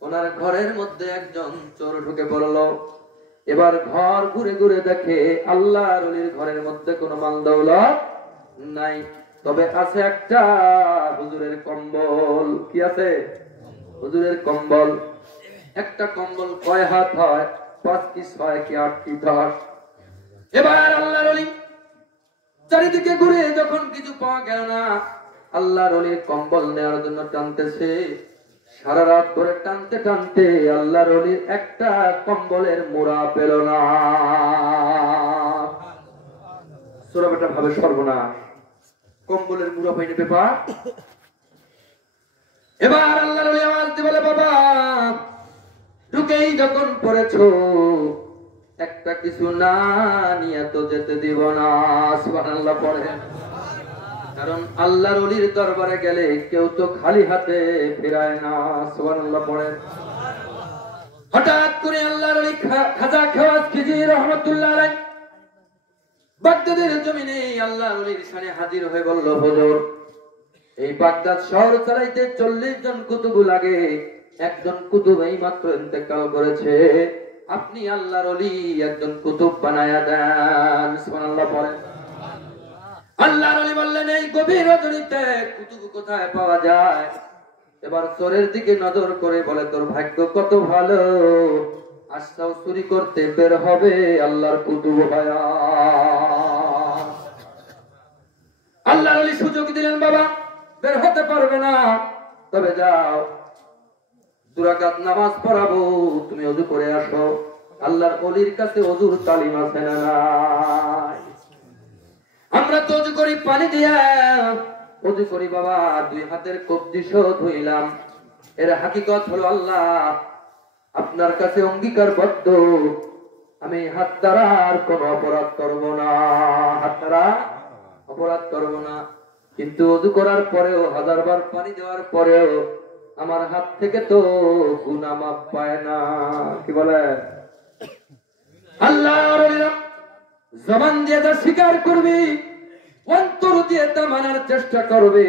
ওনার ঘরের মধ্যে একজন চোর ঢুকে পড়লো। এবার ঘর ঘুরে ঘুরে দেখে আল্লাহর ওলির ঘরের মধ্যে কোনো মাল দৌলত নাই, তবে আছে একটা হুজুরের কম্বল। কি আছে? হুজুরের কম্বল। একটা কম্বল কয় হাত হয়? 5 কি 6 কি 8 কি 10। এবার আল্লাহর ওলি চারিদিকে ঘুরে যখন কিছু পাওয়া গেল না, আল্লাহর ওলি কম্বল নেওয়ার জন্য টানতেছে। সারা রাত ধরে টানতে টানতে আল্লাহর ওলির একটা কম্বলের মোড়া পেল না। সোরা বেটা ভাবে সর্বনাশ, কম্বলের মোড়া পাইনি ব্যাপার। এবার আল্লাহর ওলি আওয়াজ দিয়ে বলে, বাবা ঢুকেই যখন পড়েছো, একটা কিছু না নিয়ে তো যেতে দিব না। সুবহানাল্লাহ পড়ে। কারণ আল্লাহর ওলির দরবারে গেলে কেউ তো খালি হাতে ফেরায় না। সুবহানাল্লাহ পড়ে। হঠাৎ করে আল্লাহর ওলি খাজা খাওয়াজ খিজি রহমাতুল্লাহ আলাইহি বাগদাদের জমিনে আল্লাহর ওলির সামনে হাজির হয়ে বলল, হুজুর এই বাগদাদ শহর চালাইতে 40 জন কুতুব লাগে, একজন কুতুব এই মাত্র ইন্তেকাল করেছে, আপনি আল্লাহর ওলি একজন কুতুব বানায়া দেন। সুবহানাল্লাহ পড়েন। আল্লাহর ওলি বললেন, এই গভীর রজনীতে কুতুব কোথায় পাওয়া যায়? এবার চোরের দিকে নজর করে বলে, তোর ভাগ্য কত ভালো, আজকাল চুরি করতে বের হবে আল্লাহর কুতুব হয়া। আল্লাহর ওলি সুযোগ দিলেন, বাবা বের হতে পারবে না, তবে যাও 2 রাকাত নামাজ পড়াবো, তুমি ওযু করে আসো। আল্লাহর ওলির কাছে ওযুর তালিম আছে না নাই? আমরা তো ওযু করি পানি দিয়া, ওযু করি বাবা 2 হাতের কবজি সহ ধুইলাম। এর হাকিকত হলো আল্লাহ আপনার কাছে অঙ্গীকারবদ্ধ, আমি হাত দ্বারা আর কোনো অপরাধ করব না, হাত দ্বারা অপরাধ করব না। কিন্তু ওযু করার পরেও, 1000 বার পানি দেওয়ার পরেও আমার হাত থেকে তো গুনাহ মাফ পায় না। কি বলে? আল্লাহর ওলিরা জবান দিয়ে তা স্বীকার করবে, অন্তর দিয়ে তা মানার চেষ্টা করবে।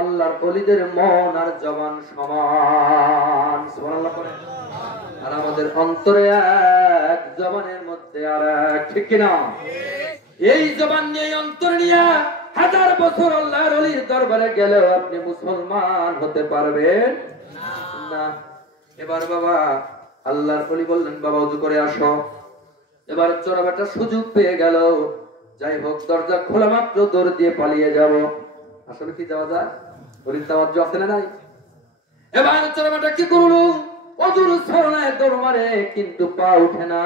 আল্লাহর ওলিদের মন আর জবান সমান। সুবহানাল্লাহ পড়ে। আর আমাদের অন্তরে এক, জবানের মধ্যে আর এক। ঠিক কিনা? এই জবান নিয়ে, অন্তর নিয়ে 1000 বছর আল্লাহর ওলির দরবারে গেলেও আপনি মুসলমান হতে পারবেন না। এবার বাবা আল্লাহর ওলি বললেন, বাবা ওযু করে আসো। এবার চোরাবাটা সুযোগ পেয়ে গেল, যাই হোক দরজা খোলা মাত্র দৌড় দিয়ে পালিয়ে যাব। আসলে কি যাওয়া যায়? ওলির তাওয়াজ্জু আছে না নাই? এবার চোরাবাটা কি করলো? ওযুর ছলনায় দৌড় মারে, কিন্তু পা উঠে না,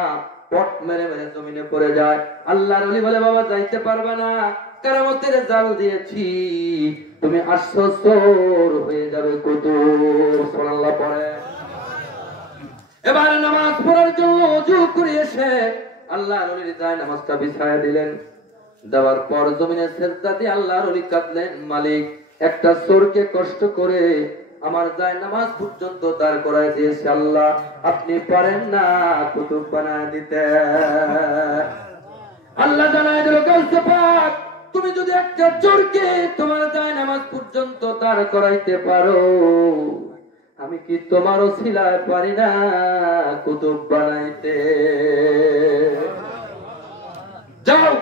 পট মেরে মেরে জমিনে পড়ে যায়। আল্লাহর ওলি বলে, বাবা যাইতে পারবে না, কারামতের জাল দিয়েছি, তুমি আসছো চোর হয়ে যাবে কুতুব। সুবহানাল্লাহ পড়ে। এবার নামাজ পড়ার জন্য ওযু করে এসে আল্লাহর ওলির যায় নামাজটা বিছায়া দিলেন। দেওয়ার পর জমিনে সেজদা দিয়ে আল্লাহর ওলি কাঁদলেন, মালিক একটা চোরকে কষ্ট করে আমার যায় নামাজ পর্যন্ত দাঁড় করায় দিয়েছে, আল্লাহ আপনি পারেন না কুতুব বানায় দিতে? আল্লাহ জানায় দিল, কাউসে পাক তুমি যদি একটা চোরকে তোমার যায় নামাজ পর্যন্ত দাঁড় করাইতে পারো, আমি কি তোমার ওসিলায় পারি না কুতুব বানাইতে? যাও,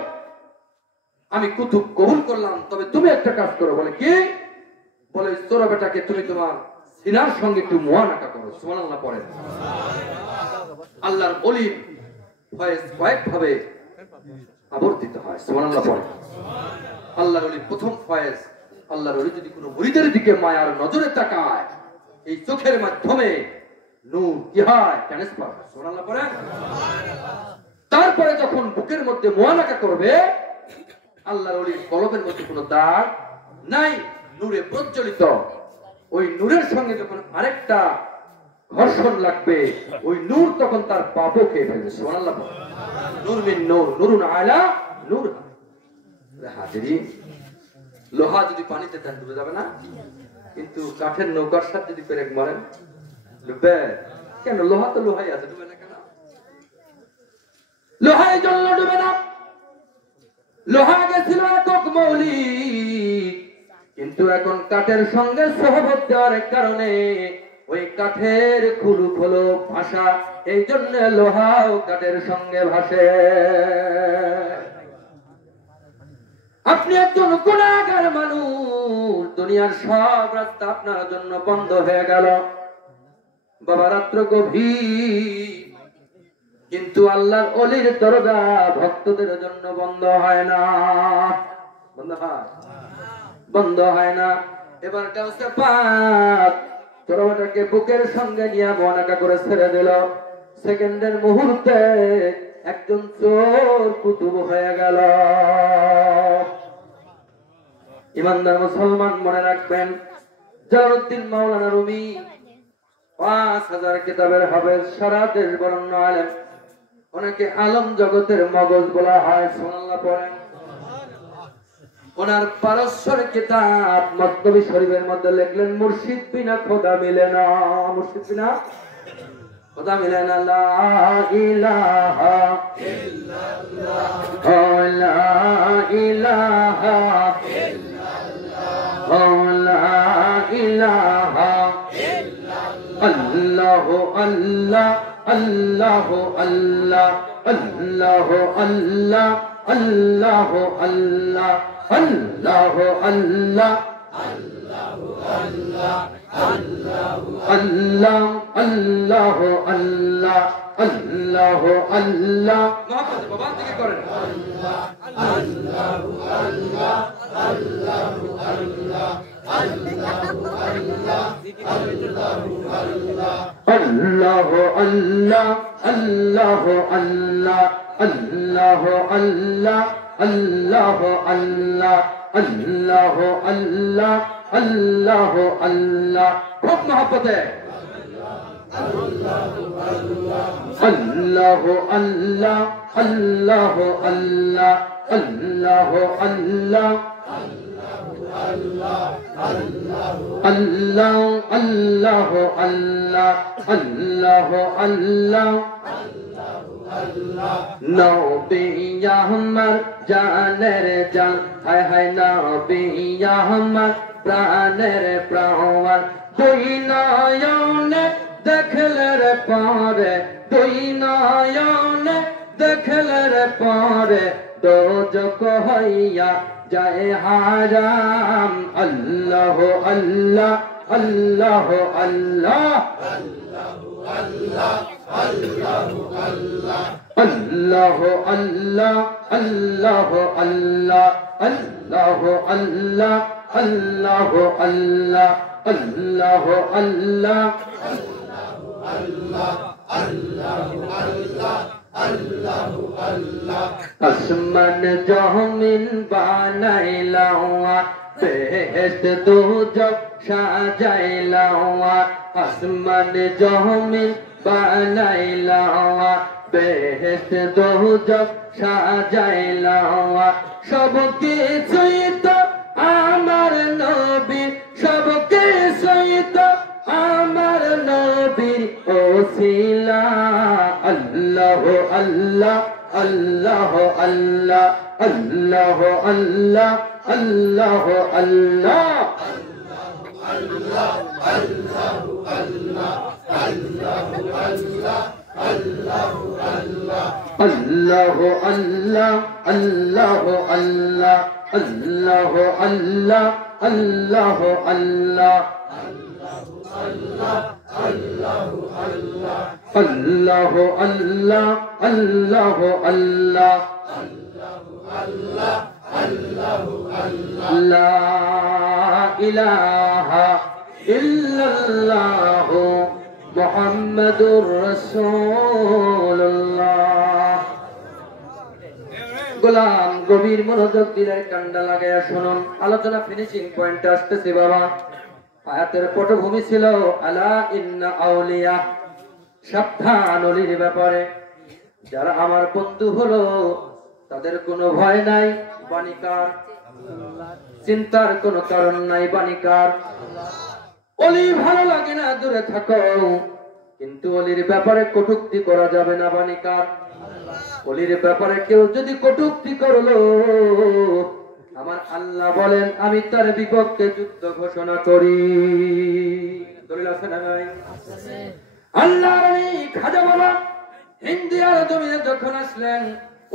আমি কুতুব কবুল করলাম, তবে তুমি একটা কাজ করো। বলে কি? বলে চোরা বেটাকে তুমি তোমার সিনার সঙ্গে একটু মুআনাকা করো। সুবহানাল্লাহ পড়েন। আল্লাহর ওলির ফয়েজ কয়েক ভাবে আবর্তিত হয়। সুবহানাল্লাহ পড়েন। আল্লাহর ওলির প্রথম ফয়েজ, আল্লাহর ওলি যদি কোনো মুরিদের দিকে মায়ার নজরে তাকায়, এই চোখের মাধ্যমে নূর কি হয়? ট্রান্সফার। সুবহানাল্লাহ পড়েন। তারপরে যখন বুকের মধ্যে মুআনাকা করবে, আল্লাহর ওলির কলবের মধ্যে কোনো দাগ নাই, নূরে প্রজ্বলিত। ওই নূরের সঙ্গে যখন আরেকটা ঘর্ষণ লাগবে, ওই নূর তখন তার পাপও খেয়ে ফেলবে। সুবহানাল্লাহ। নূর মিন নূর, নূরুন আলা নূর। হাজিরিন, লোহা যদি পানিতে দেন ডুবে যাবে না? কিন্তু কাঠের নৌকার সাথে যদি পেরেক মারেন ডুবে কেন? লোহা তো লোহাই আছে, ডুবে না কেন? লোহার জন্য ডুবে না। লোহা গেছিল একক মৌলিক, কিন্তু এখন কাঠের সঙ্গে সহবত দেওয়ার কারণে ওই কাঠের খুলুক হলো ভাষা, এই জন্য লোহাও কাঠের সঙ্গে ভাসে। আপনি একজন গুনাহগার মানুষ, দুনিয়ার সব রাস্তা আপনার জন্য বন্ধ হয়ে গেল, বাবা রাত্র গভীর, কিন্তু আল্লাহর ওলির দরজা ভক্তদের জন্য বন্ধ হয় না। বন্ধ হয়? বন্ধ হয় না। এবার কাউকে পাক চরমটাকে বুকের সঙ্গে নিয়ে মনাকা করে ছেড়ে দিল, সেকেন্ডের মুহূর্তে একজন চোর কুতুব হয়ে গেল। ইমানদার মুসলমান মনে রাখবেন, জালালউদ্দিন মাওলানা রুমি 5000 কিতাবের হাফেজ, সারা দেশ বরণ্য আলেম, ওনাকে আলম জগতের মগজ বলা হয়। সুবহানাল্লাহ পড়েন। ওনার পারস্যর কিতাব মতনবী শরীফের মধ্যে লিখলেন, মুর্শিদ বিনা খোদা মিলে না, মুর্শিদ বিনা খোদা মিলে না। লা ইলাহা ইল্লাল্লাহ, লা ইলাহা ইল্লাল্লাহ, লা ইলাহা ইল্লাল্লাহ, আল্লাহু আল্লাহ, আল্লাহু আল্লাহ, আল্লাহু আল্লাহ, আল্লাহু আল্লাহ, আল্লাহু আল্লাহ, আল্লাহু আল্লাহ, আল্লাহু আল্লাহ, আল্লাহু আল্লাহ, আল্লাহু আল্লাহ। মহব্বত বাবা থেকে করেন। আল্লাহ আল্লাহু আল্লাহ, আল্লাহু আল্লাহ, আল্লাহু আল্লাহ, আল্লাহু আল্লাহ, আল্লাহু আল্লাহ, আল্লাহু আল্লাহ, আল্লাহু আল্লাহ, আল্লাহু আল্লাহ, আল্লাহু আল্লাহ, আল্লাহু আল্লাহ। খুব মহব্বতে আল্লাহু আল্লাহ, আল্লাহু আল্লাহ, আল্লাহু আল্লাহ, আল্লাহু আল্লাহ, আল্লাহ আল্লাহ, আল্লাহু আল্লাহ, আল্লাহু আল্লাহ, নবী আমার জানের জান, হায় হায় নবী আমার প্রাণের প্রাণ, দুই নয়নে দেখলে রে পরে, দুই নয়নে দেখলে রে পরে, দোজখ হইয়া যায় হারাম। আল্লাহ আল্লাহ, আল্লাহ আল্লাহ, আল্লাহ আল্লাহ, আল্লাহ আল্লাহ, আল্লাহ আল্লাহ, আল্লাহ আল্লাহ, আল্লাহ আল্লাহ, আল্লাহ আল্লাহ, আল্লাহ আল্লাহ, আল্লাহ আল্লাহ। আসমান জমিন বানাইলাওয়া, বেহেশত দোজখ সাজাইলাওয়া, আসমান জমিন বানাইলাওয়া, বেহেশত দোজখ সাজাইলাওয়া, সব কিছুই তো আমার নবী, সব কিছুই তো আমার নবীর ওসিলা। আল্লাহ আল্লাহ, আল্লাহ আল্লাহ, আল্লাহ আল্লাহ, আল্লাহ আল্লাহ, আল্লাহ আল্লাহ, আল্লাহ আল্লাহ, আল্লাহ আল্লাহ, আল্লাহ আল্লাহ, আল্লাহ আল্লাহ, আল্লাহ আল্লাহ, আল্লাহ আল্লাহ, আল্লাহ আল্লাহ, আল্লাহ আল্লাহ, লা ইলাহা ইল্লাল্লাহ মুহাম্মাদুর রাসূলুল্লাহ। গোলাম গভীর মনোযোগ দিলে কান্ডা লাগাইয়া শুনুন, আলোচনা ফিনিশিং পয়েন্টে আসতেছি বাবা। আয়াতের পটভূমি ছিল আলা ইন্না আউলিয়া, সাবধান ওলির ব্যাপারে। যারা আমার বন্ধু হলো তাদের কোনো ভয় নাই, বাণীকার চিন্তার কোনো কারণ নাই, বাণীকার। ওলি ভালো লাগে না, দূরে থাকো, কিন্তু ওলির ব্যাপারে কটূক্তি করা যাবে না, বাণীকার। ওলির ব্যাপারে কেউ যদি কটূক্তি করলো, আমার আল্লাহ বলেন আমি তার বিপক্ষে যুদ্ধ ঘোষণা করি। দলিল আছে না নাই? আল্লাহ খাজা বাবা ইন্ডিয়ার জমিনে যখন আসলেন,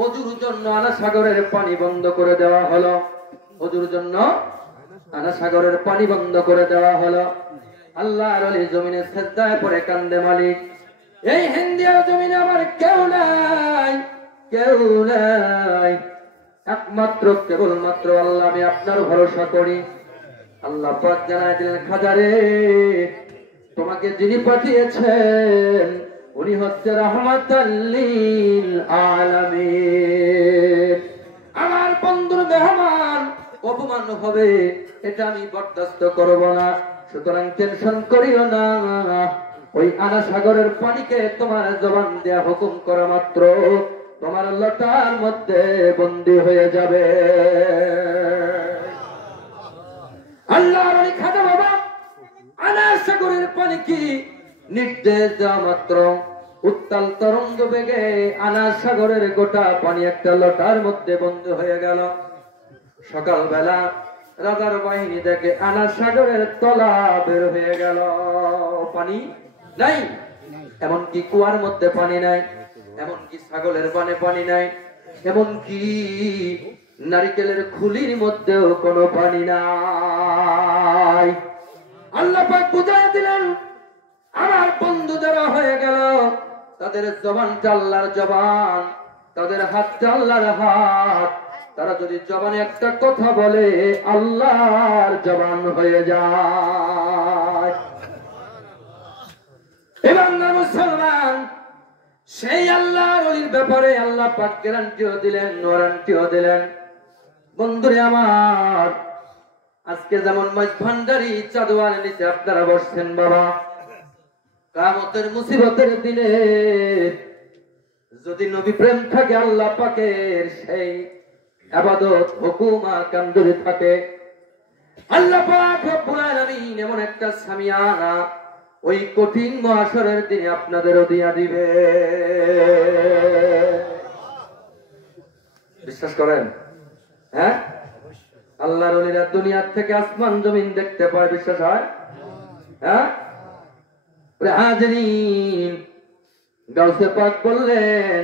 ওজুর জন্য আনা সাগরের পানি বন্ধ করে দেওয়া হলো। ওজুর জন্য আনা সাগরের পানি বন্ধ করে দেওয়া হলো। আল্লাহর ওলি জমিনে সেজদায় পড়ে কান্দে, মালিক এই ইন্ডিয়ার জমিনে আমার কেউ নাই, কেউ নাই, একমাত্র কেবলমাত্র আল্লাহ, আমি আপনার ভরসা করি। আল্লাহ পাক জানায় দিলেন, খাজারে তোমাকে যিনি পাঠিয়েছেন উনি হচ্ছে রাহমাতাল লিল আলামিন। আমার বন্ধুর মেহমান অপমান হবে, এটা আমি বরদাস্ত করব না, সুতরাং টেনশন করিও না। ওই আনা সাগরের পানিকে তোমার জবান দেয়া হুকুম করা মাত্র তোমার লটার মধ্যে বন্দী হয়ে যাবে। আল্লাহর ওই খাজা বাবা আনা সাগরের পানি কি নির্দেশ দেওয়া মাত্র উত্তাল তরঙ্গ বেগে আনা সাগরের গোটা পানি একটা লটার মধ্যে বন্ধ হয়ে গেল। সকালবেলা রাজার বাহিনী দেখে আনা সাগরের তলা বের হয়ে গেল, পানি নাই, এমনকি কুয়ার মধ্যে পানি নাই, এমনকি ছাগলের বানে পানি নাই, এমনকি নারিকেলের খুলির মধ্যেও কোনো পানি নাই। আল্লাহ পাক বুঝাই দিলেন, আমার বন্ধু যারা হয়ে গেল তাদের জবানটা আল্লাহর জবান, তাদের হাতটা আল্লাহর হাত। তারা যদি জবানে একটা কথা বলে আল্লাহর জবান হয়ে যায়। এবার না মুসলমান, সেই আল্লাহর ওলির ব্যাপারে আল্লাহ পাক গ্যারান্টিও দিলেন, ওয়ারেন্টিও দিলেন। বন্ধুরে আমার, আজকে যেমন মাছ ভান্ডারি চাঁদওয়াল নিচে আপনারা বসছেন বাবা, কিয়ামতের মুসিবতের দিনে যদি নবী প্রেম থাকে, আল্লাহ পাকের সেই ইবাদত হুকুমা কান্দুরি থাকে, আল্লাহ পাক রব্বুল আলামিন এমন একটা সামিয়ানা ওই কঠিন মহাশরের দিনে আপনাদেরও দিয়া দিবে। বিশ্বাস করেন? হ্যাঁ, আল্লাহর ওলিরা দুনিয়ার থেকে আসমান জমিন দেখতে পায়, বিশ্বাস হয়? হ্যাঁ, হাজিরিন, গাউসে পাক বললেন,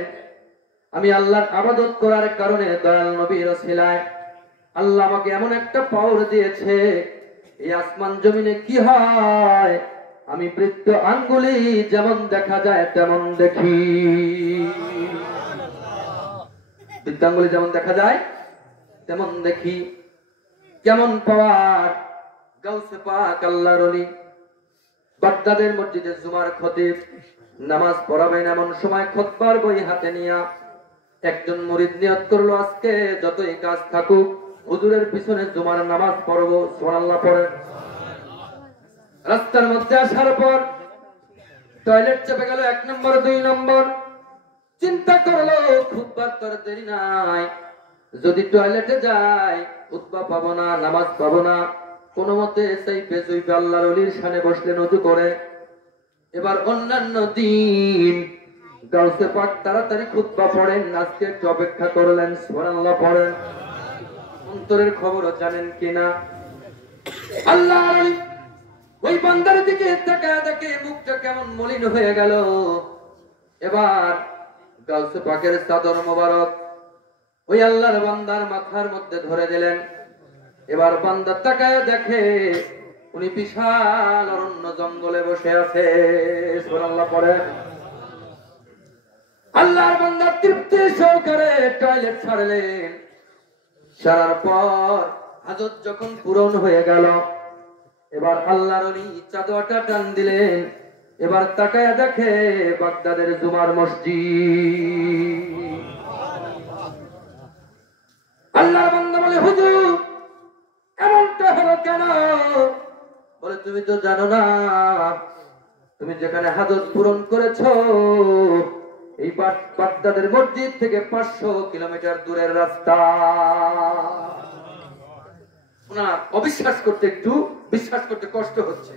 আমি আল্লাহর ইবাদত করার কারণে দয়াল নবীর ওসিলায় আল্লাহ আমাকে এমন একটা পাওয়ার দিয়েছে, এই আসমান জমিনে কি হয় আমি বৃত্ত আঙ্গুলি যেমন দেখা যায় তেমন দেখি। বৃত্তাঙ্গুলি যেমন দেখা যায় তেমন দেখি। কেমন পাওয়ার! গাউসে পাক আল্লাহর ওলি বাগদাদের মসজিদে জুমার খতিব নামাজ পড়াবেন, এমন সময় খুতবার বই হাতে নিয়া একজন মুরিদ নিয়ত করলো, আজকে যতই কাজ থাকুক হুজুরের পিছনে জুমার নামাজ পড়বো। সুবহানাল্লাহ পড়েন। রাস্তার মধ্যে আসার পর টয়লেট চেপে গেল, 1 নম্বর 2 নম্বর, চিন্তা করলো খুতবার তোর দেরি নাই, যদি টয়লেটে যাই খুতবা পাবো না, নামাজ পাবো না, কোন মতে সেই বেজুই আল্লাহর ওলির সামনে বসলেন ওযু করে। এবার অন্যান্য দিন গাউসে পাক তাড়াতাড়ি খুতবা পড়েন, আজকে একটু অপেক্ষা করলেন। সুবহানাল্লাহ পড়েন। অন্তরের খবরও জানেন কিনা? আল্লাহর ওলি ওই বান্দার দিকে তাকায় দেখে মুখটা কেমন মলিন হয়ে গেল। এবার গাউসে পাকের চাদর মোবারক ওই আল্লাহর বান্দার মাথার মধ্যে ধরে দিলেন। এবার বান্দা তাকায় দেখে উনি বিশাল অরণ্য জঙ্গলে বসে আছে। সুবহানাল্লাহ পড়ে। আল্লাহর বান্দা তৃপ্তি সহকারে টয়লেট ছাড়লেন। সারার পর হাজত যখন পূরণ হয়ে গেল, এবার আল্লাহর ওলি চাদরটা টান দিলেন। এবার তাকায় দেখে বাগদাদের জুমার মসজিদ। আল্লাহর বান্দা বলে, হুজুর এমনটা হলো কেন? বলে, তুমি তুমি তো জানো না তুমি যেখানে হাজত পূরণ করেছো এই বাগদাদের মসজিদ থেকে 500 কিলোমিটার দূরের রাস্তা। ওনার অবিশ্বাস করতে একটু বিশ্বাস করতে কষ্ট হচ্ছে।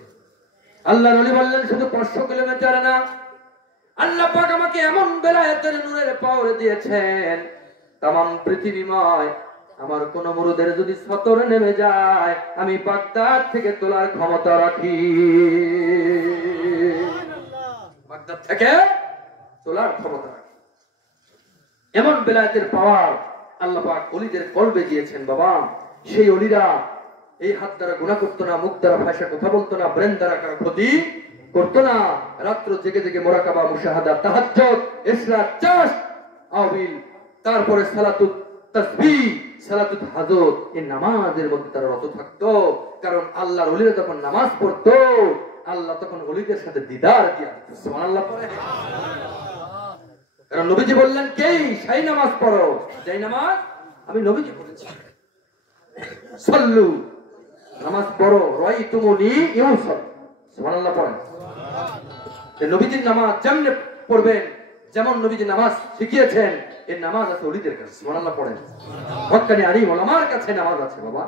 আল্লাহর ওলি বললেন শুধু 500 কিলোমিটার না, আল্লাহ পাক আমাকে এমন বেলায়েতের নূরের পাওয়ার দিয়েছেন তামাম পৃথিবীময় আমার কোন মুরুদের যদি সতর নেমে যায় আমি বাগদাদ থেকে তোলার ক্ষমতা রাখি। বাগদাদ থেকে তোলার ক্ষমতা রাখি, এমন বেলায়েতের পাওয়ার আল্লাহ পাক ওলিদের কলবে দিয়েছেন। বাবা সেই ওলিরা এই হাত দ্বারা গুনাহ করতো না, মুখ দ্বারা ভাষা কথা বলতো না, ব্রেন দ্বারা কারো ক্ষতি করতো না। রাত্র জেগে জেগে মুরাকাবা, মুশাহাদা, তাহাজ্জুদ, ইশরাক, চাষ, আওয়াবিল, তারপরে সালাতুত তাসবিহ, সালাতুত হাজত, এই নামাজের মধ্যে তারা রত থাকতো। কারণ আল্লাহর ওলিরা যখন নামাজ পড়তো আল্লাহ তখন ওলিদের সাথে দিদার দিয়া দিত। সুবহানাল্লাহ পড়ে। কারণ নবীজি বললেন কেই সেই নামাজ পড়ো যেই নামাজ আমি নবীজি পড়েছি। সাল্লু নামাজ পড়ো রাইতুমুনি ইউসাল। সুবহানাল্লাহ পড়েন। যে নবীজির নামাজ যেমন পড়বেন, যেমন নবীজি নামাজ শিখিয়েছেন এই নামাজ আছে ওলিদের কাছে। সুবহানাল্লাহ পড়েন। হক্কানি আলিম ওলামার কাছে নামাজ আছে বাবা।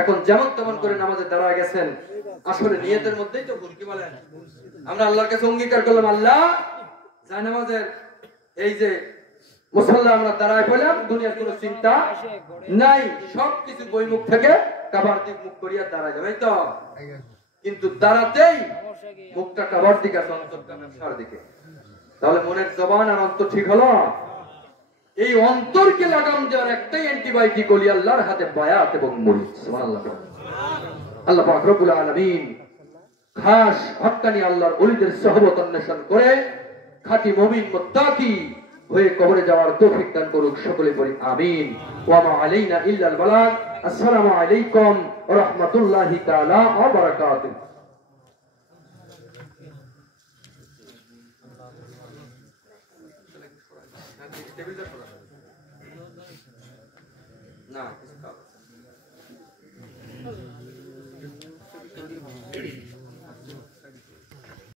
এখন যেমন তেমন করে নামাজে দাঁড়ায় গেছেন, আসলে নিয়তের মধ্যেই তো ভুল। কি বলেন? আমরা আল্লাহর কাছে অঙ্গীকার করলাম আল্লাহ যায় নামাজের এই যে মুসাল্লা আমরা দাঁড়ায় পড়লাম, দুনিয়ার কোনো চিন্তা নাই, সবকিছু বইমুখ থেকে কাবার দিক মুখ করিয়া দাঁড়ায় যাবে তো। কিন্তু দাঁড়াতেই মুখটা কাবার দিকে আছে, অন্তরটা ব্যবসার দিকে। তাহলে মনের জবান আর অন্তর ঠিক হলো? এই অন্তরকে লাগাম দেওয়ার একটাই অ্যান্টিবায়োটিক ওলি আল্লাহর হাতে বায়াত এবং মুরিদ। সুবহানাল্লাহ। আল্লাহ পাক রব্বুল আলামিন খাস হক্কানি আল্লাহর ওলিদের সহবত অন্বেষণ করে খাঁটি মুমিন মুত্তাকি হয়ে কবরে যাওয়ার তৌফিক দান করুক। সকলে বলি আমিন। ওয়া মা আলাইনা ইল্লাল বালাগ। আসসালামু আলাইকুম ওয়া রাহমাতুল্লাহি তাআলা ওয়া বারাকাতুহু। না